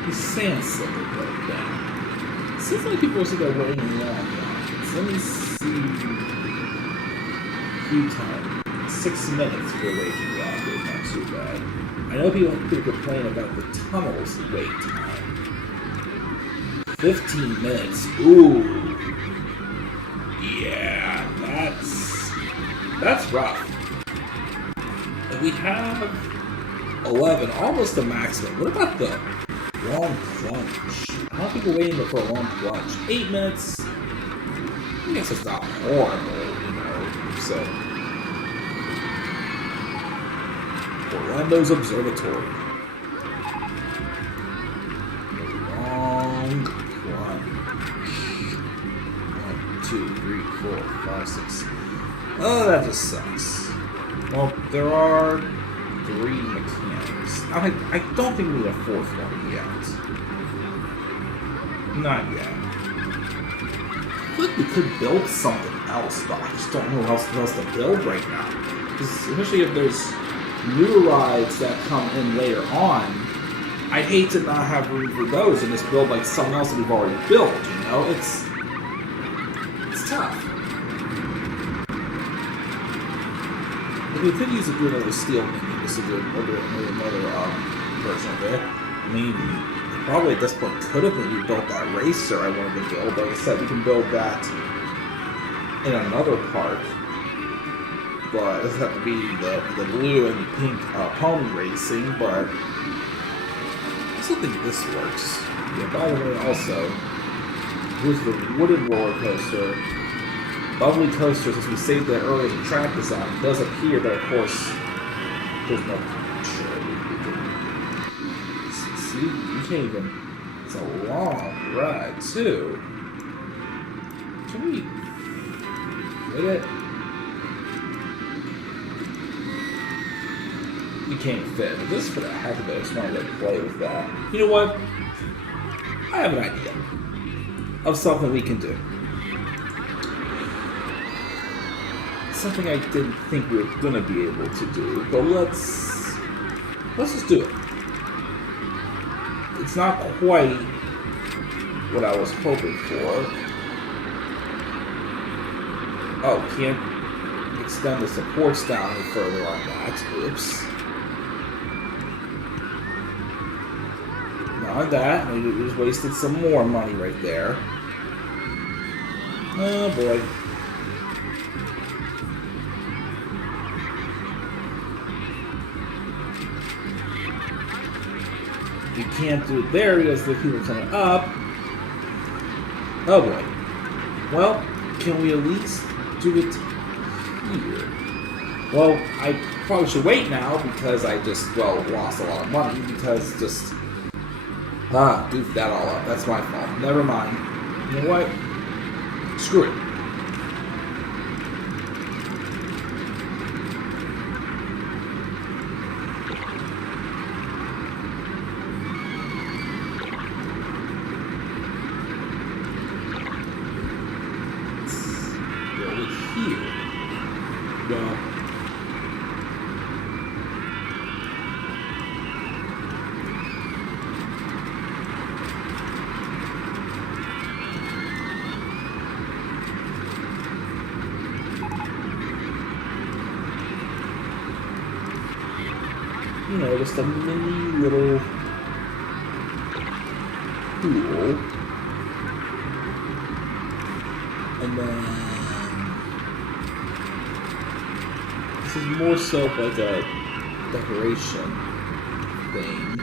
The sand slipper broke down. Seems like people are sitting there waiting long lines. Let me see. Queue time. 6 minutes for waiting rock. Not too bad. I know people complain about the tunnel's wait time. 15 minutes. Ooh. Yeah, that's rough. And we have 11, almost the maximum. What about the long plunge? I don't think we're waiting for a long plunge. 8 minutes. I guess it's not horrible, So, Orlando's Observatory. Long plunge. 1, 2, 3, 4, 5, 6. Oh, that just sucks. Well, there are 3 mechanics. I don't think we need a 4th one yet. Not yet. I feel like we could build something else, but I just don't know what else to build right now. Especially if there's newer rides that come in later on, I'd hate to not have room for those and just build like something else that we've already built. You know, it's tough. Like, we could use another steel minion just to do another version of it. Maybe. Probably at this point could have maybe built that racer I wanted to build, but I said we can build that in another part. But it doesn't have to be the blue and pink pony racing, but I still think this works. Yeah, by the way, also, here's the wooden roller coaster. Bumbly coaster, since we saved that earlier as a track design, does appear, but of course, there's no picture. See, you can't even. It's a long ride, too. Can we get it? You can't fit, but just for the heck of it, I just wanted to play with that. You know what? I have an idea of something we can do. Something I didn't think we were going to be able to do, but let's just do it. It's not quite what I was hoping for. Oh, can't extend the supports down any further on that. Oops. Not that. Maybe we just wasted some more money right there. Oh boy. You can't do it there because the people are coming up. Oh boy. Well, can we at least do it here? Well, I probably should wait now because I just, lost a lot of money because just, goofed that all up. That's my fault. Never mind. You know what? Screw it. You know, just a mini little pool. And then this is more so like a decoration thing.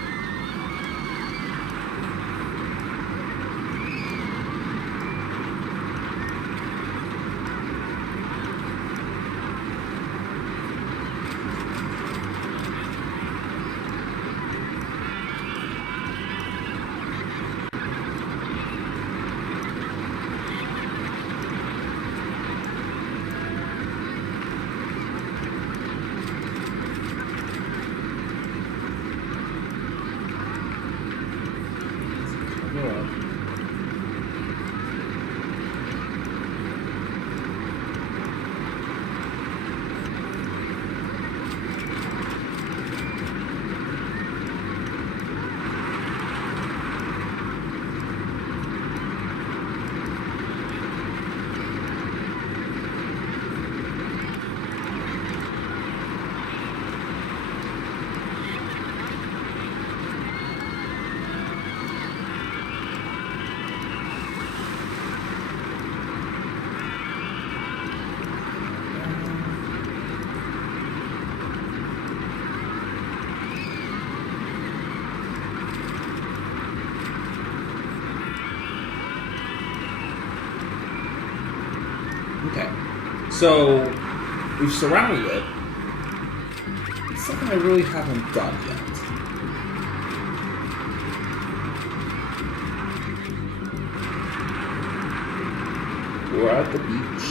Okay, so we've surrounded it. It's something I really haven't done yet. We're at the beach.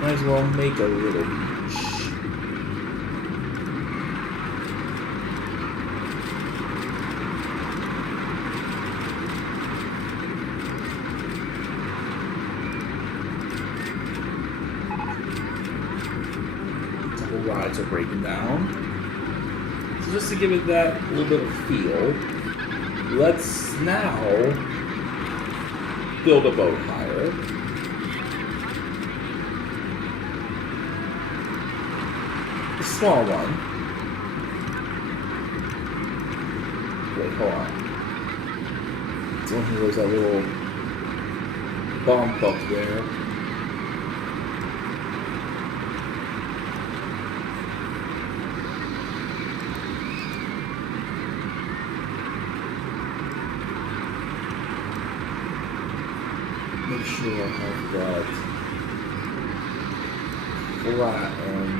Might as well make a little beach. rides are breaking down. So just to give it that little bit of feel, let's now build a boat higher. A small one. Wait, hold on. It's only there's that little bump up there. Make sure I have that flat and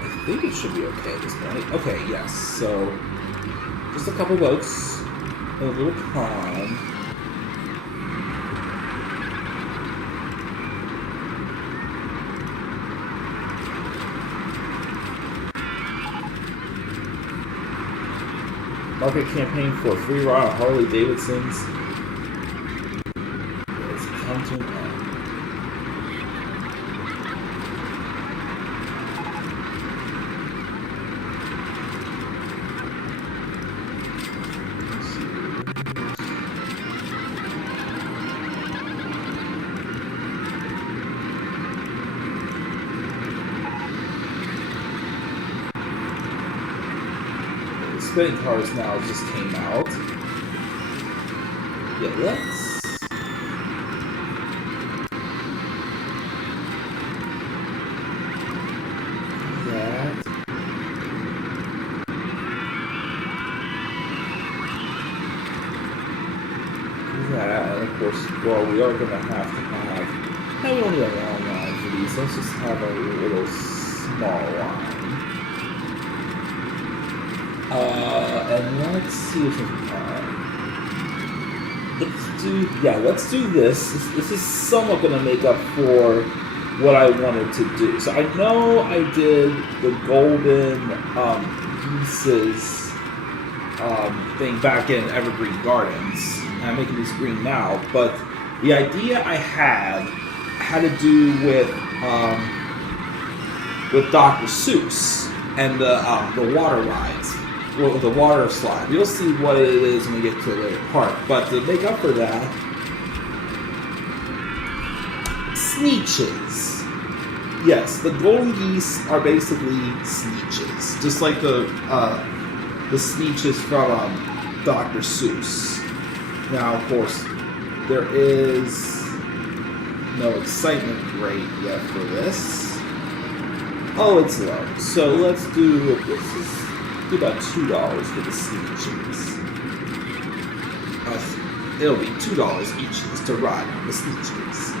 I think it should be okay at this point. Okay, yes. So just a couple boats and a little pond. Market campaign for a free ride on Harley Davidson's. It's come to an end. Spinning cars now just came out. Yeah, let's do that. Do that, and of course, well, we are going to have. No, we don't need a long line for these. Let's just have a little small line. And let's see if we let's do this. This is somewhat going to make up for what I wanted to do. So I know I did the golden geese's thing back in Evergreen Gardens. I'm making these green now, but the idea I had to do with Dr. Seuss and the water rides. Well, the water slide. You'll see what it is when we get to the later part. But to make up for that, Sneetches. Yes, the golden geese are basically Sneetches, just like the Sneetches from Dr. Seuss. Now, of course, there is no excitement rate yet for this. Oh, it's low. So let's do about $2 for the Sneetches. It'll be $2 each just to ride on the Sneetches.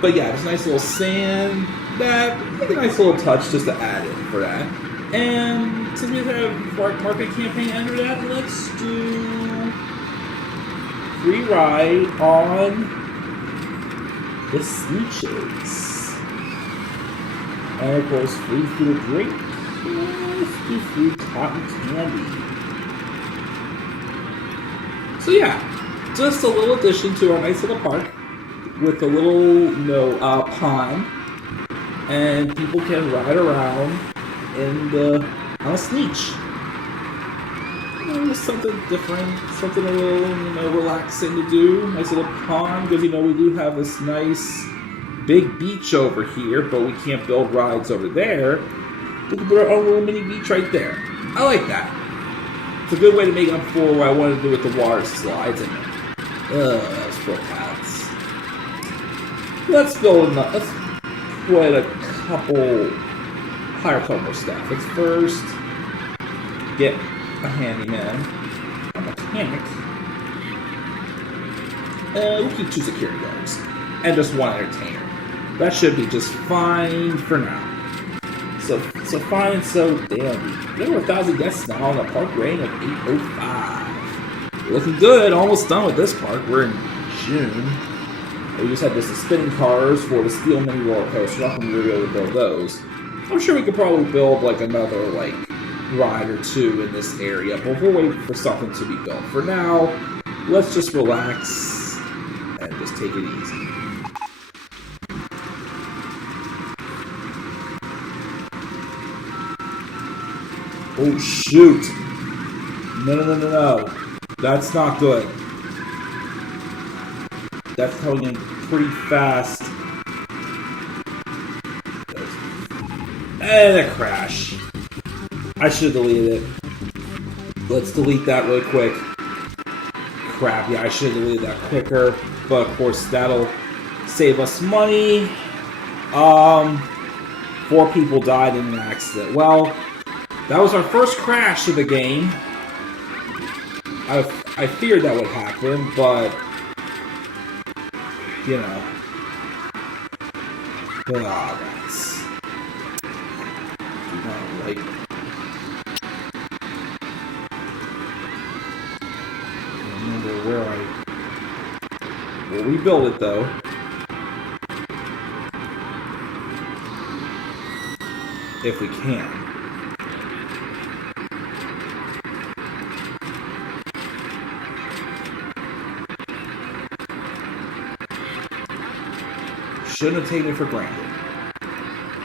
But yeah, there's a nice little sand. That like a nice little touch just to add in for that. And since we have market campaign under that, let's do free ride on the Sneetches. And of course, free food drink. Let's do free cotton candy. So yeah, just a little addition to our nice little park with a little, pond, and people can ride around on a Sneetch. Just something different, something a little, relaxing to do. Nice little pond, because we do have this nice big beach over here, but we can't build rides over there. We can put our own little mini beach right there. I like that. It's a good way to make up for what I wanted to do with the water slides in there. Those footpaths. Let's put hire a couple more staff. Let's first get a handyman, a mechanic, we'll keep 2 security guards, and just 1 entertainer. That should be just fine for now. So fine and so dandy. We got over 1,000 guests now on a park rating of 805. Looking good. Almost done with this park. We're in June. We just had the spinning cars for the steel mini roller coaster. Not going to be able to build those. I'm sure we could probably build like another like ride or two in this area, but we'll wait for something to be built. For now, let's just relax and just take it easy. Oh shoot! No. That's not good. That's coming in pretty fast. And a crash. I should have deleted it. Let's delete that really quick. Crap, yeah, I should have deleted that quicker. But of course, that'll save us money. 4 people died in an accident. Well, that was our first crash of the game. I feared that would happen, but you know. That's like. I don't remember where we'll rebuild it though. If we can. Shouldn't have taken it for granted,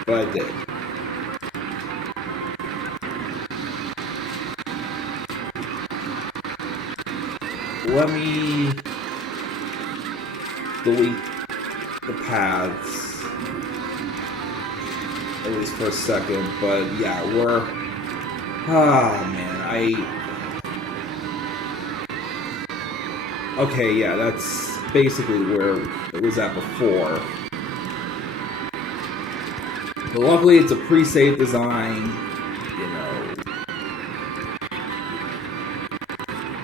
but I did. Let me delete the paths, at least for a second, but yeah, we're... Okay, yeah, that's basically where it was at before. But luckily, it's a pre-save design, you know.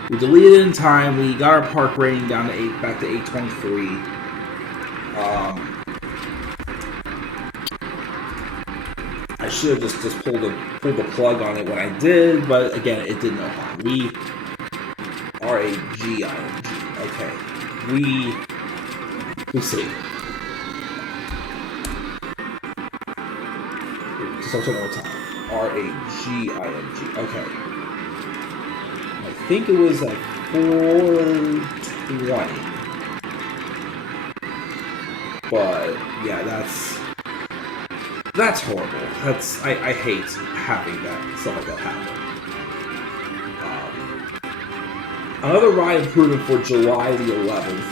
We deleted it in time. We got our park rating down to back to 823. I should have just pulled the plug on it when I did, but again, it did no harm. We R-A-G-I-N-G. Okay, we saved it. So one more time. R-A-G-I-N-G. Okay. I think it was at 420. But yeah, that's horrible. I hate having that stuff like that happen. Another ride improvement for July the 11th.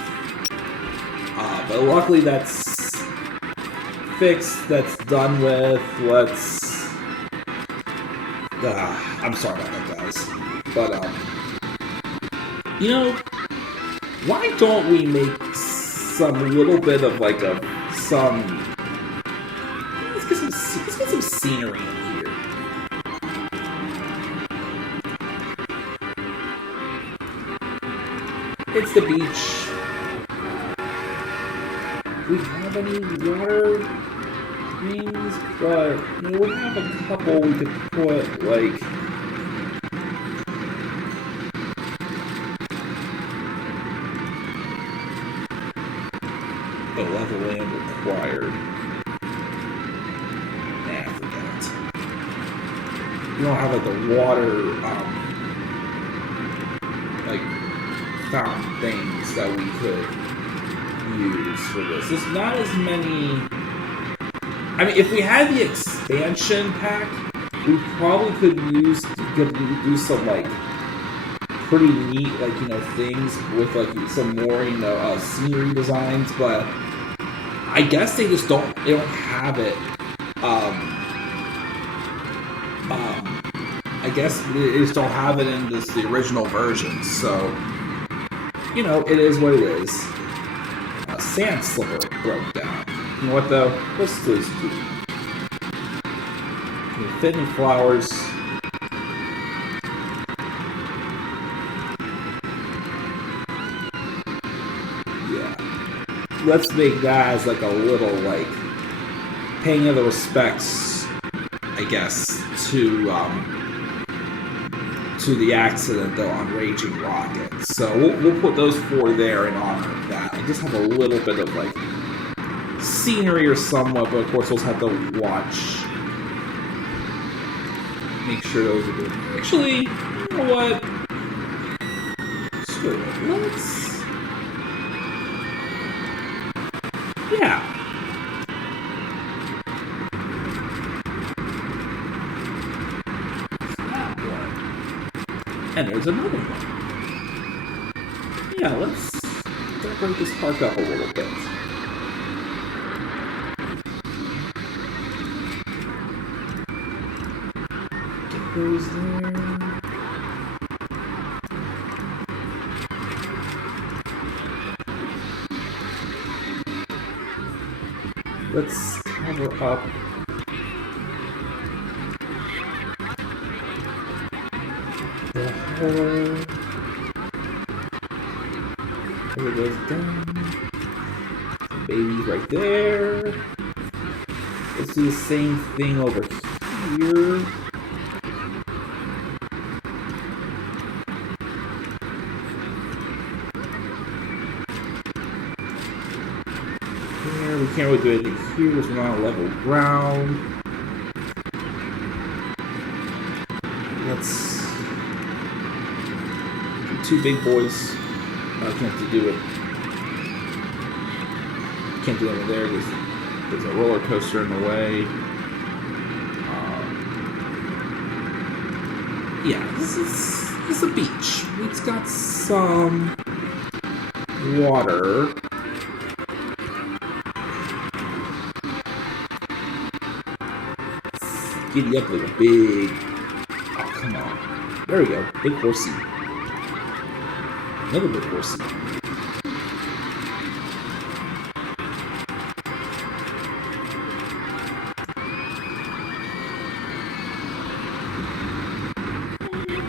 But luckily that's fixed, that's done with. I'm sorry about that, guys. But, you know, why don't we make some little bit of like let's get some scenery in here. It's the beach. Do we have any water things? But we have a couple we could put, like... the level land required. Nah, forget it. We don't have, like, the water, like, fountain things that we could use for this. There's not as many... I mean, if we had the expansion pack, we probably could do some, like, pretty neat, like, you know, things with, like, some more, you know, scenery designs, but I guess they just don't have it. I guess they just don't have it in the original version, so, you know, it is what it is. Sand Slipper broke down. You know what, though? Let's just do fit in flowers. Yeah. Let's make that as, like, a little, like, paying of the respects, I guess, to the accident, though, on Raging Rocket. So we'll put those 4 there in honor of that. I just have a little bit of, like, scenery or somewhat, but of course we'll have to watch make sure those are good. Actually, you know what? Screw it. Let's... Yeah. That one. And there's another one. Yeah, let's decorate this park up a little bit. Get those there. Let's cover up the whole. There it goes down. The baby's right there. Let's do the same thing over here. We can't really do anything here because we're not on level ground. Let's do two big boys. I can't do it. Can't do it there because there's a roller coaster in the way. Yeah, this is a beach. It's got some water. Giddy up like a big... Oh, come on. There we go. Big horsey. Another big horsey.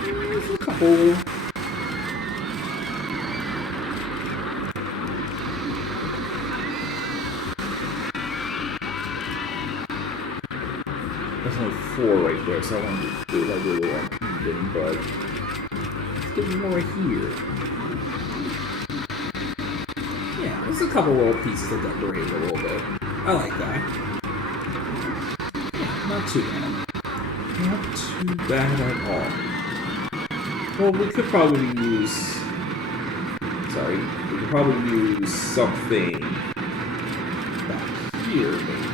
There's a couple... There's only 4 right there, so I wanted to do it like a little uneven, but let's get more here. Yeah, there's a couple little pieces of decorate a little bit. I like that. Yeah, not too bad. Not too bad at all. Well, we could probably use... Sorry. We could probably use something back here, maybe.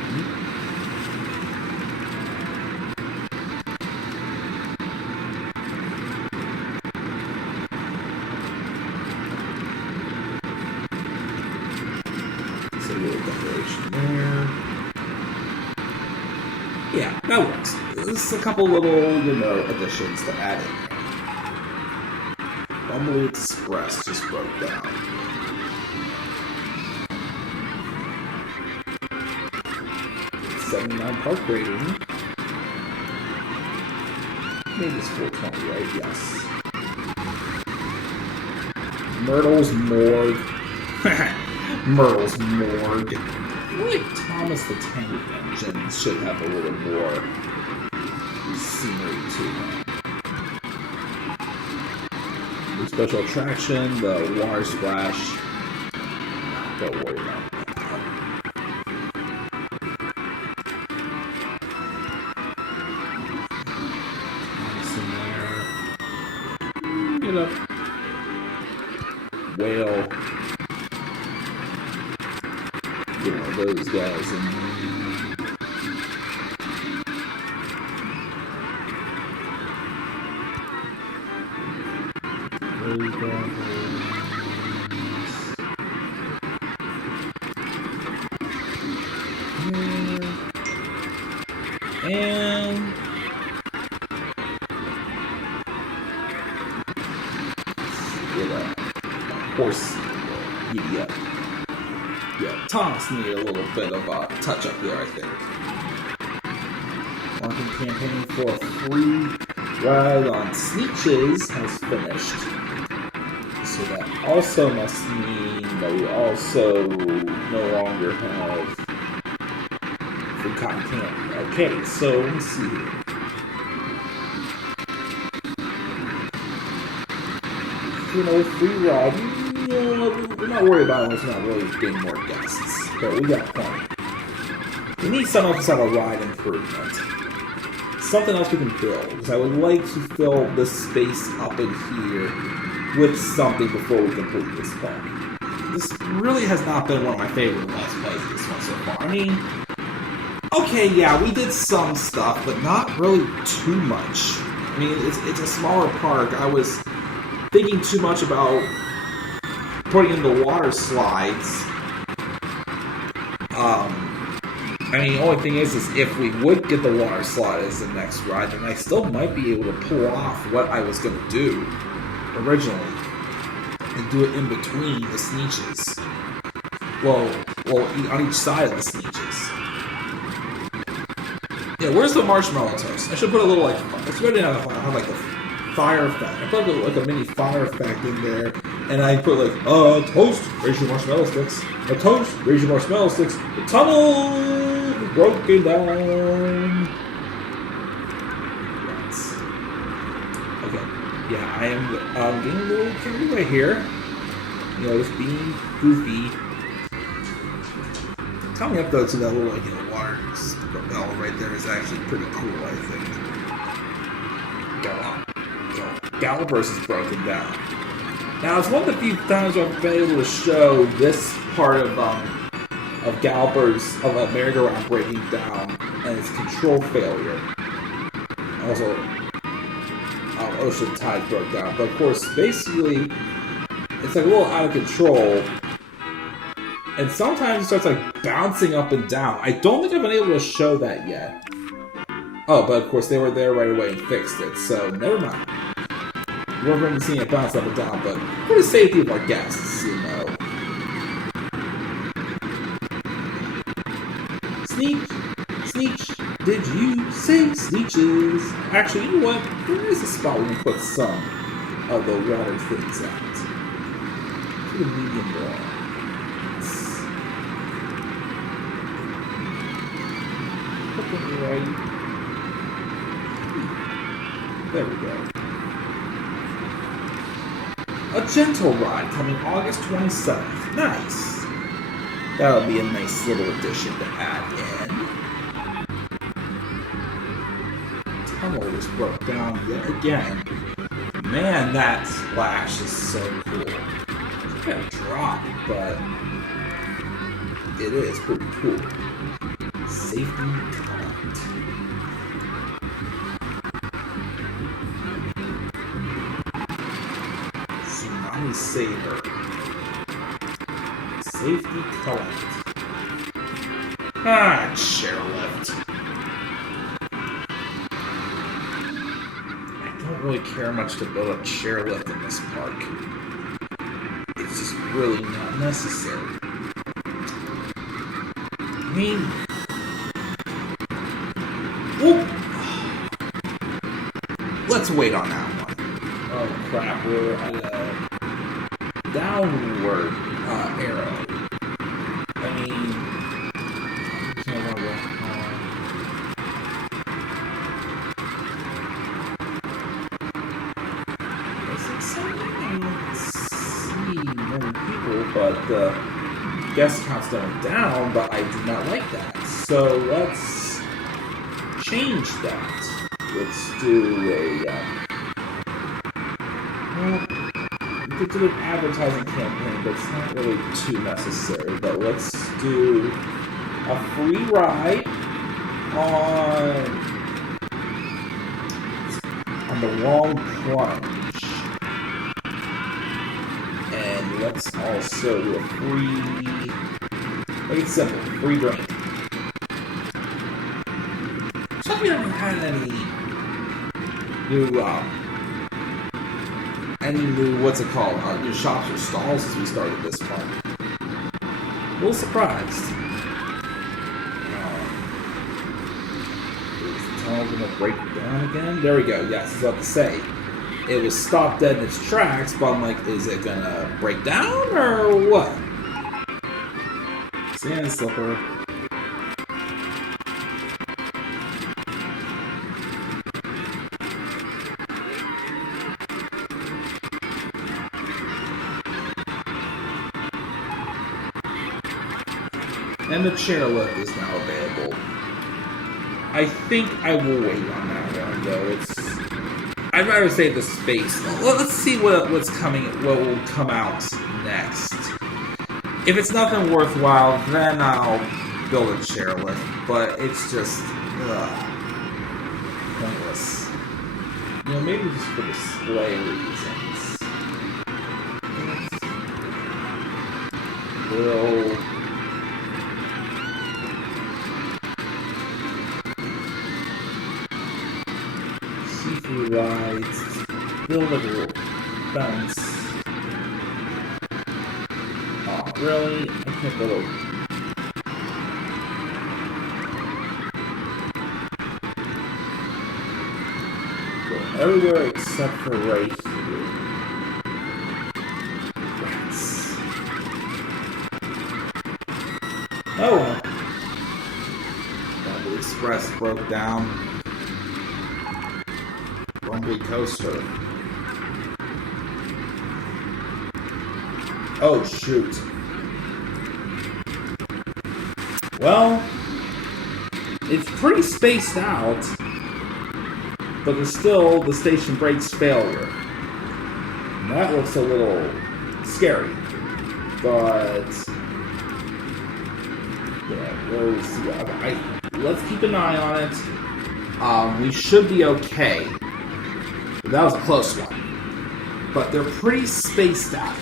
A little decoration there. Yeah, that works. There's a couple little, additions to add in. Bumbly Express just broke down. $79 park rating. Maybe it's $4.20, right? Yes. Myrtle's Morgue. Myrtle's Morgue. I feel like Thomas the Tank Engine should have a little more scenery to him. The special attraction, the water splash. Don't worry about that. Thomas in there. Get up. Whale. Those guys in those guys. And get a horse giddy up. Yeah, Thomas needed a little bit of a touch up there, I think. Marketing campaign for a free ride on Sneetches has finished. So that also must mean that we also no longer have free cotton candy. Okay, so let's see here. Free ride. We're not worried about it. It's not really getting more guests, but we got plenty. We need some of us have a ride improvement. something else we can build, because I would like to fill this space up in here with something before we complete this park. This really has not been one of my favorite Let's Plays this one so far. I mean, okay, yeah, we did some stuff, but not really too much. I mean, it's a smaller park. I was thinking too much about putting in the water slides. I mean, the only thing is if we would get the water slide as the next ride, then I still might be able to pull off what I was going to do originally and do it in between the Sneeches. Well, on each side of the Sneeches. Yeah, where's the marshmallow toast? I should put a little, like, it's ready to have like a fire effect. I put like a mini fire effect in there, and I put like, toast, raise your marshmallow sticks. A toast, raise your marshmallow sticks. The tunnel broken down. Right. Okay, yeah, I am getting a little carried away here. You know, just being goofy. Coming up though to that little, like, water bell right there is actually pretty cool, I think. Gallopers is broken down. Now, it's one of the few times I've been able to show this part of Gallopers, of a merry-go-round breaking down and its control failure. Also, Ocean Tide broke down. But of course, basically, it's like a little out of control. And sometimes it starts like bouncing up and down. I don't think I've been able to show that yet. Oh, but of course they were there right away and fixed it, so never mind. We're going to be seeing it bounce up and down, but for the safety of our guests, you know. Sneech, did you say Sneeches? Actually, you know what? There is a spot we can put some of the water things out. To the medium wall. Right. There we go. A gentle ride coming August 27th. Nice. That'll be a nice little addition to add in. Tunnel just broke down yet again. Man, that splash is so cool. It's kind of drop, but it is pretty cool. Safety comment. Tsunami Saver. Safety collect. Chairlift. I don't really care much to build a chairlift in this park. It's just really not necessary. I mean, let's wait on that one. Oh crap, we're at a downward arrow. I mean, can't remember. Is it something? I don't see many people, but the guest count's going down, but I do not like that. So let's change that. Let's do a, well, we could do an advertising campaign, but it's not really too necessary. But let's do a free ride on the long plunge. And let's also do a free, make it simple, free drink. We haven't had any new, what's it called, new shops or stalls since we started this park. A little surprised. Is the tunnel going to break down again? There we go, yes, I was about to say. It was stopped dead in its tracks, but I'm like, is it going to break down or what? Sand slipper. And the chairlift is now available. I think I will wait on that one, though. I'd rather save the space. Let's see what's coming, what will come out next. If it's nothing worthwhile, then I'll build a chairlift. But it's just pointless. You know, maybe just for display reasons. Build. Seafood rides. Build like a little fence. Oh, really? I can't build a... everywhere except for right here. Rats. Oh well. Bumbly Express broke down. Bumbly Coaster. Oh shoot. Well, it's pretty spaced out. But there's still the station breaks failure. And that looks a little scary. But yeah, we'll see. Let's keep an eye on it. We should be okay. That was a close one. But they're pretty spaced out.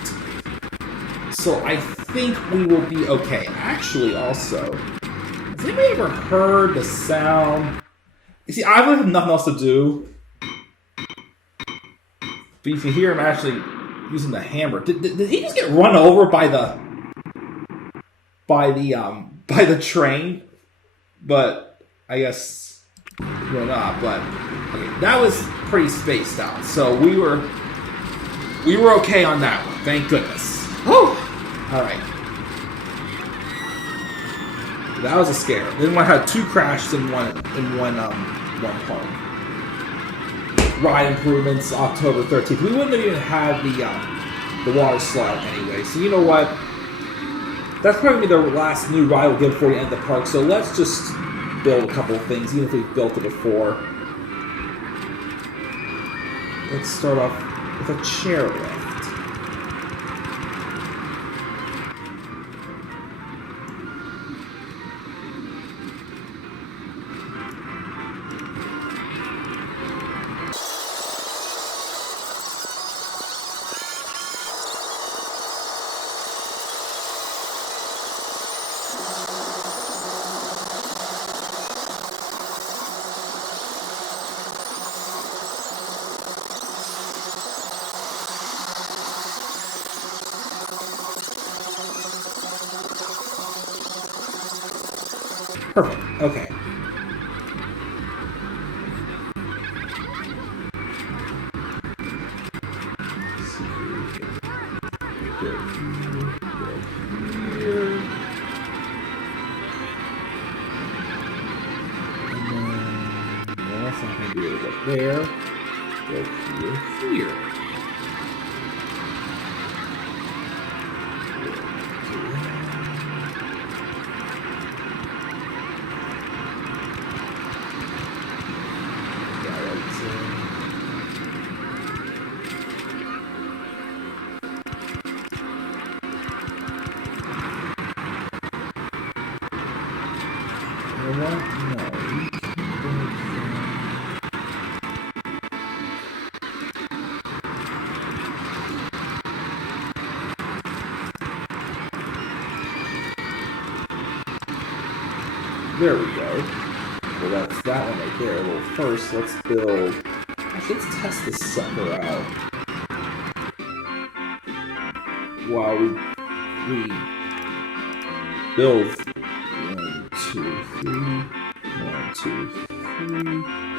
So I think we will be okay. Actually, also, has anybody ever heard the sound? You see, I would have nothing else to do. But if you hear him actually using the hammer, did he just get run over by the train? But I guess not. But okay, that was pretty spaced out. So we were okay on that one. Thank goodness. Whew. All right. That was a scare. Then I had two crashes in one park. Ride improvements, October 13th. We wouldn't have even had the water slide anyway. So you know what? That's probably the last new ride we'll get before we end the park. So let's just build a couple of things, even if we've built it before. Let's start off with a chairlift. Perfect. Okay. That's not going to be able to go there. Go here. There we go. Well, that's that one right there. Well, first, let's build... Actually, let's test this sucker out. While we build 1, 2, 3. 1, 2, 3.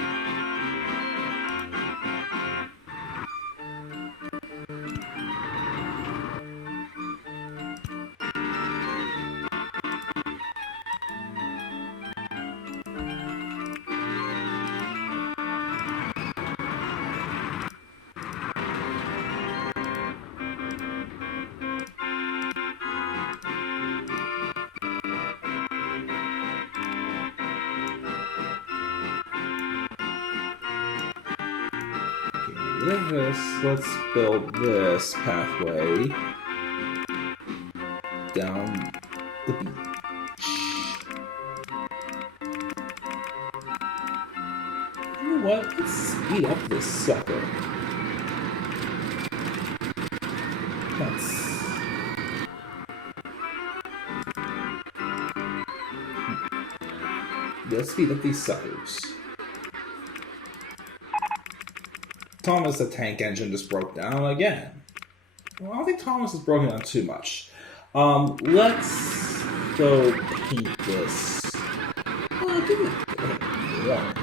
let's build this pathway down the beach. You know what? Let's speed up this sucker. Let's speed up these suckers. Thomas, the tank engine just broke down again. Well, I don't think Thomas is broken down too much. Let's go paint this. Oh, give it orange.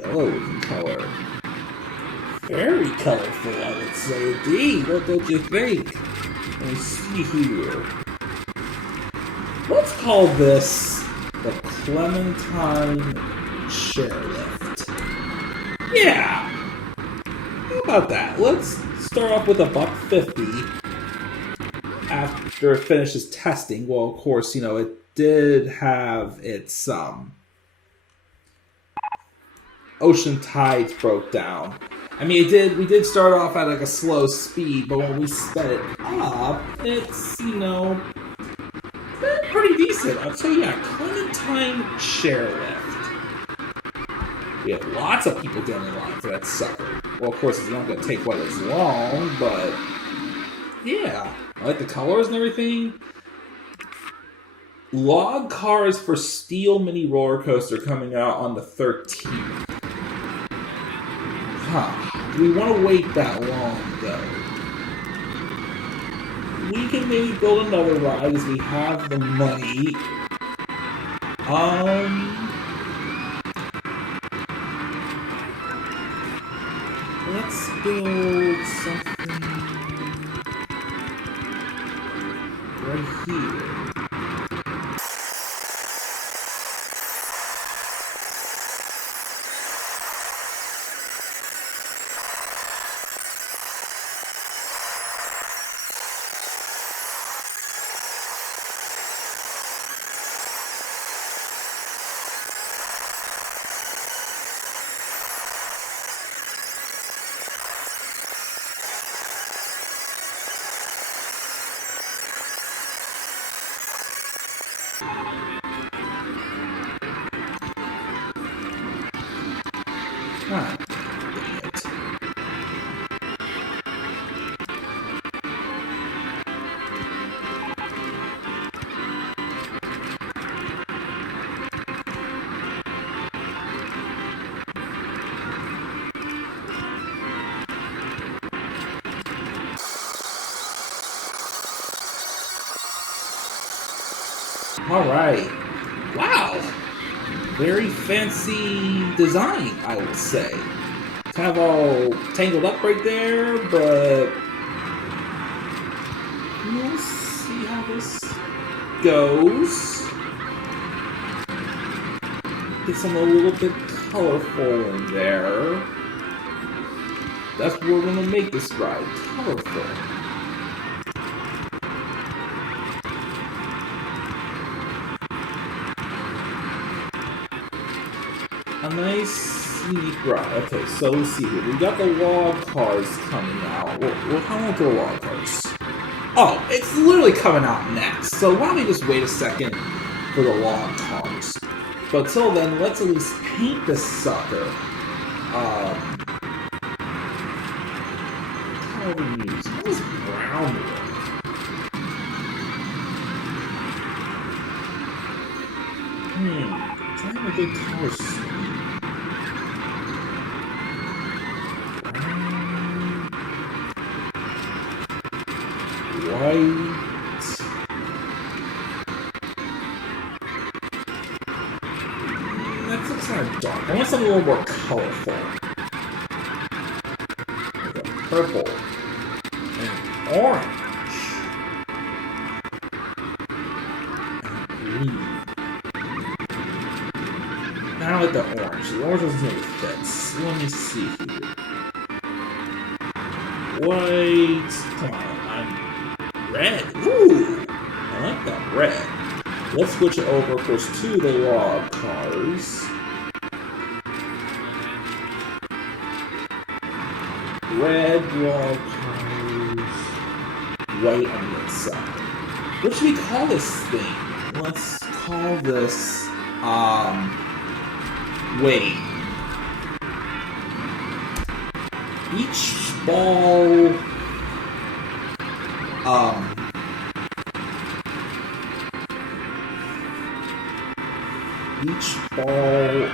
Yellow in color. Very colorful, I would say. Indeed, what don't you think? Let me see here. Let's call this the Clementine Chairlift. Yeah! How about that? Let's start off with $150 after it finishes testing. Well, of course, you know, it did have its ocean tides broke down. I mean, we did start off at like a slow speed, but when we sped it up, it's, you know, pretty decent. So yeah, Clementine Chairlift. We have lots of people getting in line for that sucker. Well, of course, it's not going to take quite as long, but yeah. I like the colors and everything. Log cars for Steel Mini Roller Coaster coming out on the 13th. Huh. Do we want to wait that long, though? We can maybe build another ride as we have the money. Let's build something right here. Alright. Wow! Very fancy design, I would say. Kind of all tangled up right there, but we'll see how this goes. Get some a little bit colorful in there. That's what we're gonna make this ride colorful. A nice, unique ride. Okay, so let's see here. We got the log cars coming out. Well, how long are the log cars? Oh, it's literally coming out next. So why don't we just wait a second for the log cars? But until then, let's at least paint this sucker. How do we use? How does brown look? Trying to get color scheme. White. That looks kind of dark. I want something a little more colorful. Like a purple and orange and green. I don't like the orange. The orange doesn't make fits. Let me see here. White. Come on. Red. Ooh. I like that red. Let's switch it over, of course, to the log cars. red wall colors, white on the inside. What should we call this thing? Let's call this, wait. Beach ball, beach ball,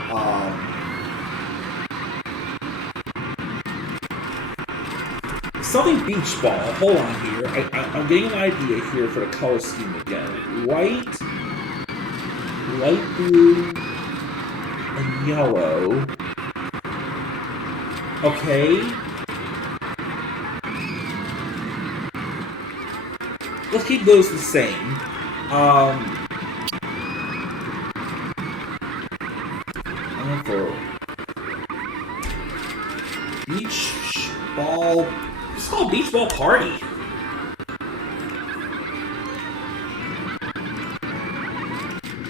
something beach ball. Hold on here. I'm getting an idea here for the color scheme again. White, light blue, and yellow. Okay. Let's keep those the same. For beach ball. It's called Beach Ball Party.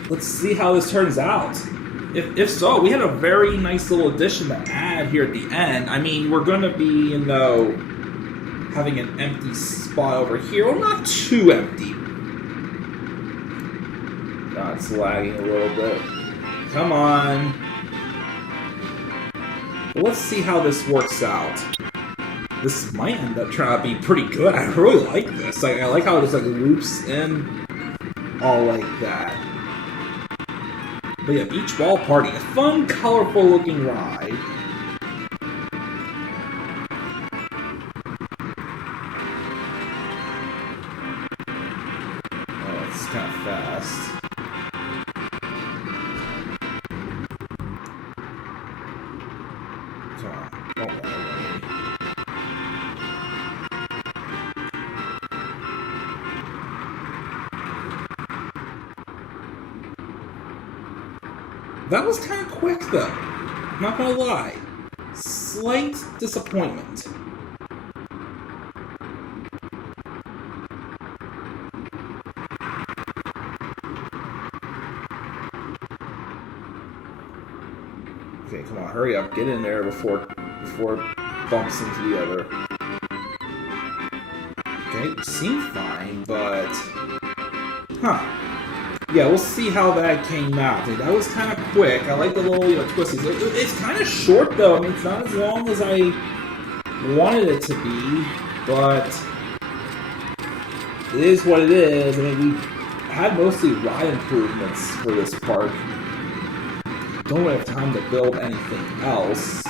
Let's see how this turns out. If so, we had a very nice little addition to add here at the end. I mean, we're going to be, you know, having an empty spot over here. Well, not too empty. God, it's lagging a little bit. Come on. Let's see how this works out. This might end up trying to be pretty good. I really like this. I like how it just like loops in all like that. But yeah, Beach Ball Party. A fun, colorful looking ride. Oh, it's kind of fast. Come on. Don't run away. That was kind of quick, though. Not gonna lie. Slight disappointment. Okay, come on, hurry up. Get in there before it bumps into the other. Okay, it seemed fine, but... Huh. Yeah, we'll see how that came out. That was kind of quick. I like the little, you know, twisties. It's kind of short, though. I mean, it's not as long as I wanted it to be, but it is what it is. I mean, we had mostly ride improvements for this park. Don't really have time to build anything else.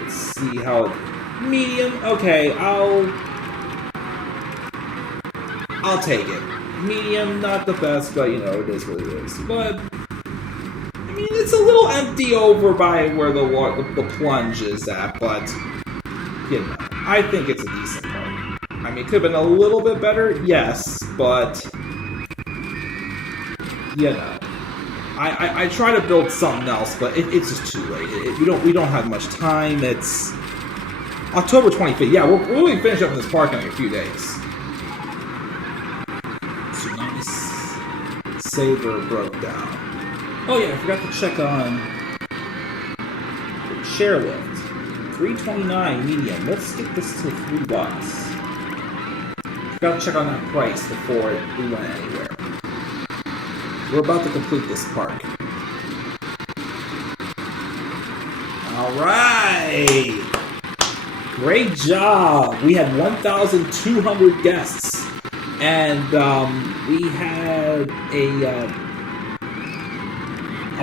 Let's see how it... Medium? Okay, I'll take it. Medium, not the best, but, you know, it is what it is. But, I mean, it's a little empty over by where the plunge is at, but, you know, I think it's a decent park. I mean, it could have been a little bit better, yes, but, you know, I try to build something else, but it's just too late. We don't have much time. It's October 25th. Yeah, we'll really finish up in this park in like a few days. Saver broke down. Oh yeah, I forgot to check on the chairlift. $3.29 medium. Let's get this to $3. Forgot to check on that price before we went anywhere. We're about to complete this park. Alright! Great job! We had 1,200 guests. And we had a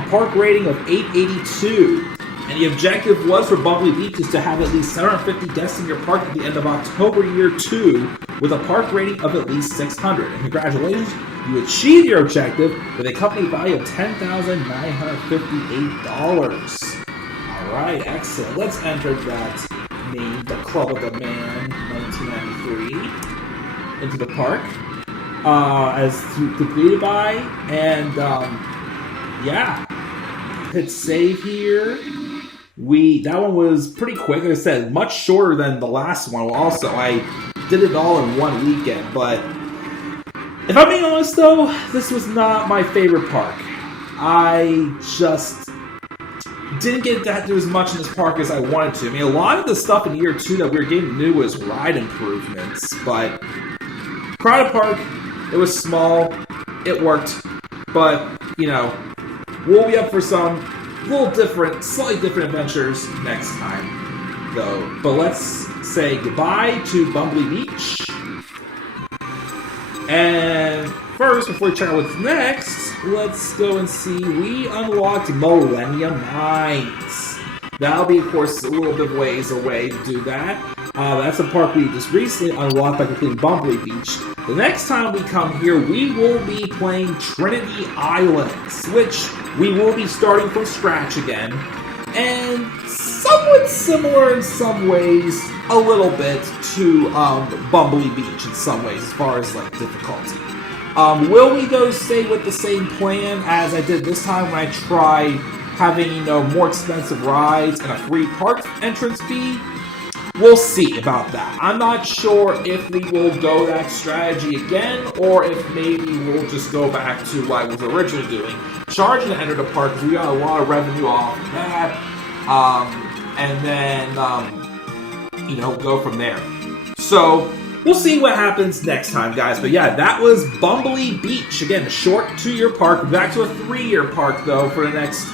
park rating of 882. And the objective was for Bumbly Beach is to have at least 750 guests in your park at the end of October year 2 with a park rating of at least 600. And congratulations, you achieved your objective with a company value of $10,958. Alright, excellent. Let's enter that name, the Club of the Man 1993. Into the park as completed by, and yeah, hit save here. That one was pretty quick. Like I said, much shorter than the last one. Also, I did it all in one weekend. But if I'm being honest, though, this was not my favorite park. didn't get that do as much in this park as I wanted to. I mean, a lot of the stuff in year 2 that we were getting new was ride improvements, but Crowded Park, it was small, it worked, but, you know, we'll be up for some little different, slightly different adventures next time, though. But let's say goodbye to Bumbly Beach. And first, before we check out what's next, let's go and see. We unlocked Millennium Mines. That'll be, of course, a little bit of ways away to do that. That's a park we just recently unlocked by completing Bumbly Beach. The next time we come here, we will be playing Trinity Islands, which we will be starting from scratch again. And somewhat similar in some ways, a little bit, to Bumbly Beach in some ways, as far as, like, difficulty. Will we go stay with the same plan as I did this time when I tried having, you know, more expensive rides and a free park entrance fee? We'll see about that. I'm not sure if we will go that strategy again, or if maybe we'll just go back to what I was originally doing, charging to enter the park, because we got a lot of revenue off of that, and then, you know, go from there. So, we'll see what happens next time, guys. But yeah, that was Bumbly Beach. Again, a short 2-year park, back to a 3-year park, though, for the next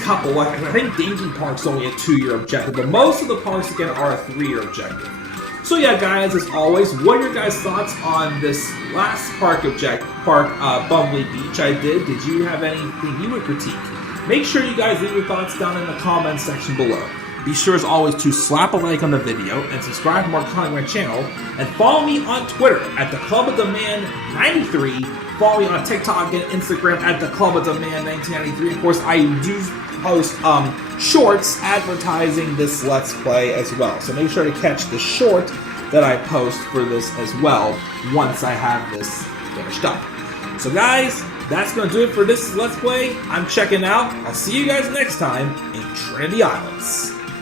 couple. I think Dingy Park's only a 2-year objective, but most of the parks, again, are a 3-year objective. So yeah, guys, as always, what are your guys' thoughts on this last Bumbly Beach I did? Did you have anything you would critique? Make sure you guys leave your thoughts down in the comments section below. Be sure, as always, to slap a like on the video and subscribe for more content on my channel. And follow me on Twitter at @thecluboftheman93. Follow me on TikTok and Instagram at @thecluboftheman1993. Of course, I do post shorts advertising this Let's Play as well. So make sure to catch the short that I post for this as well once I have this finished up. So guys, that's going to do it for this Let's Play. I'm checking out. I'll see you guys next time in Trinity Islands.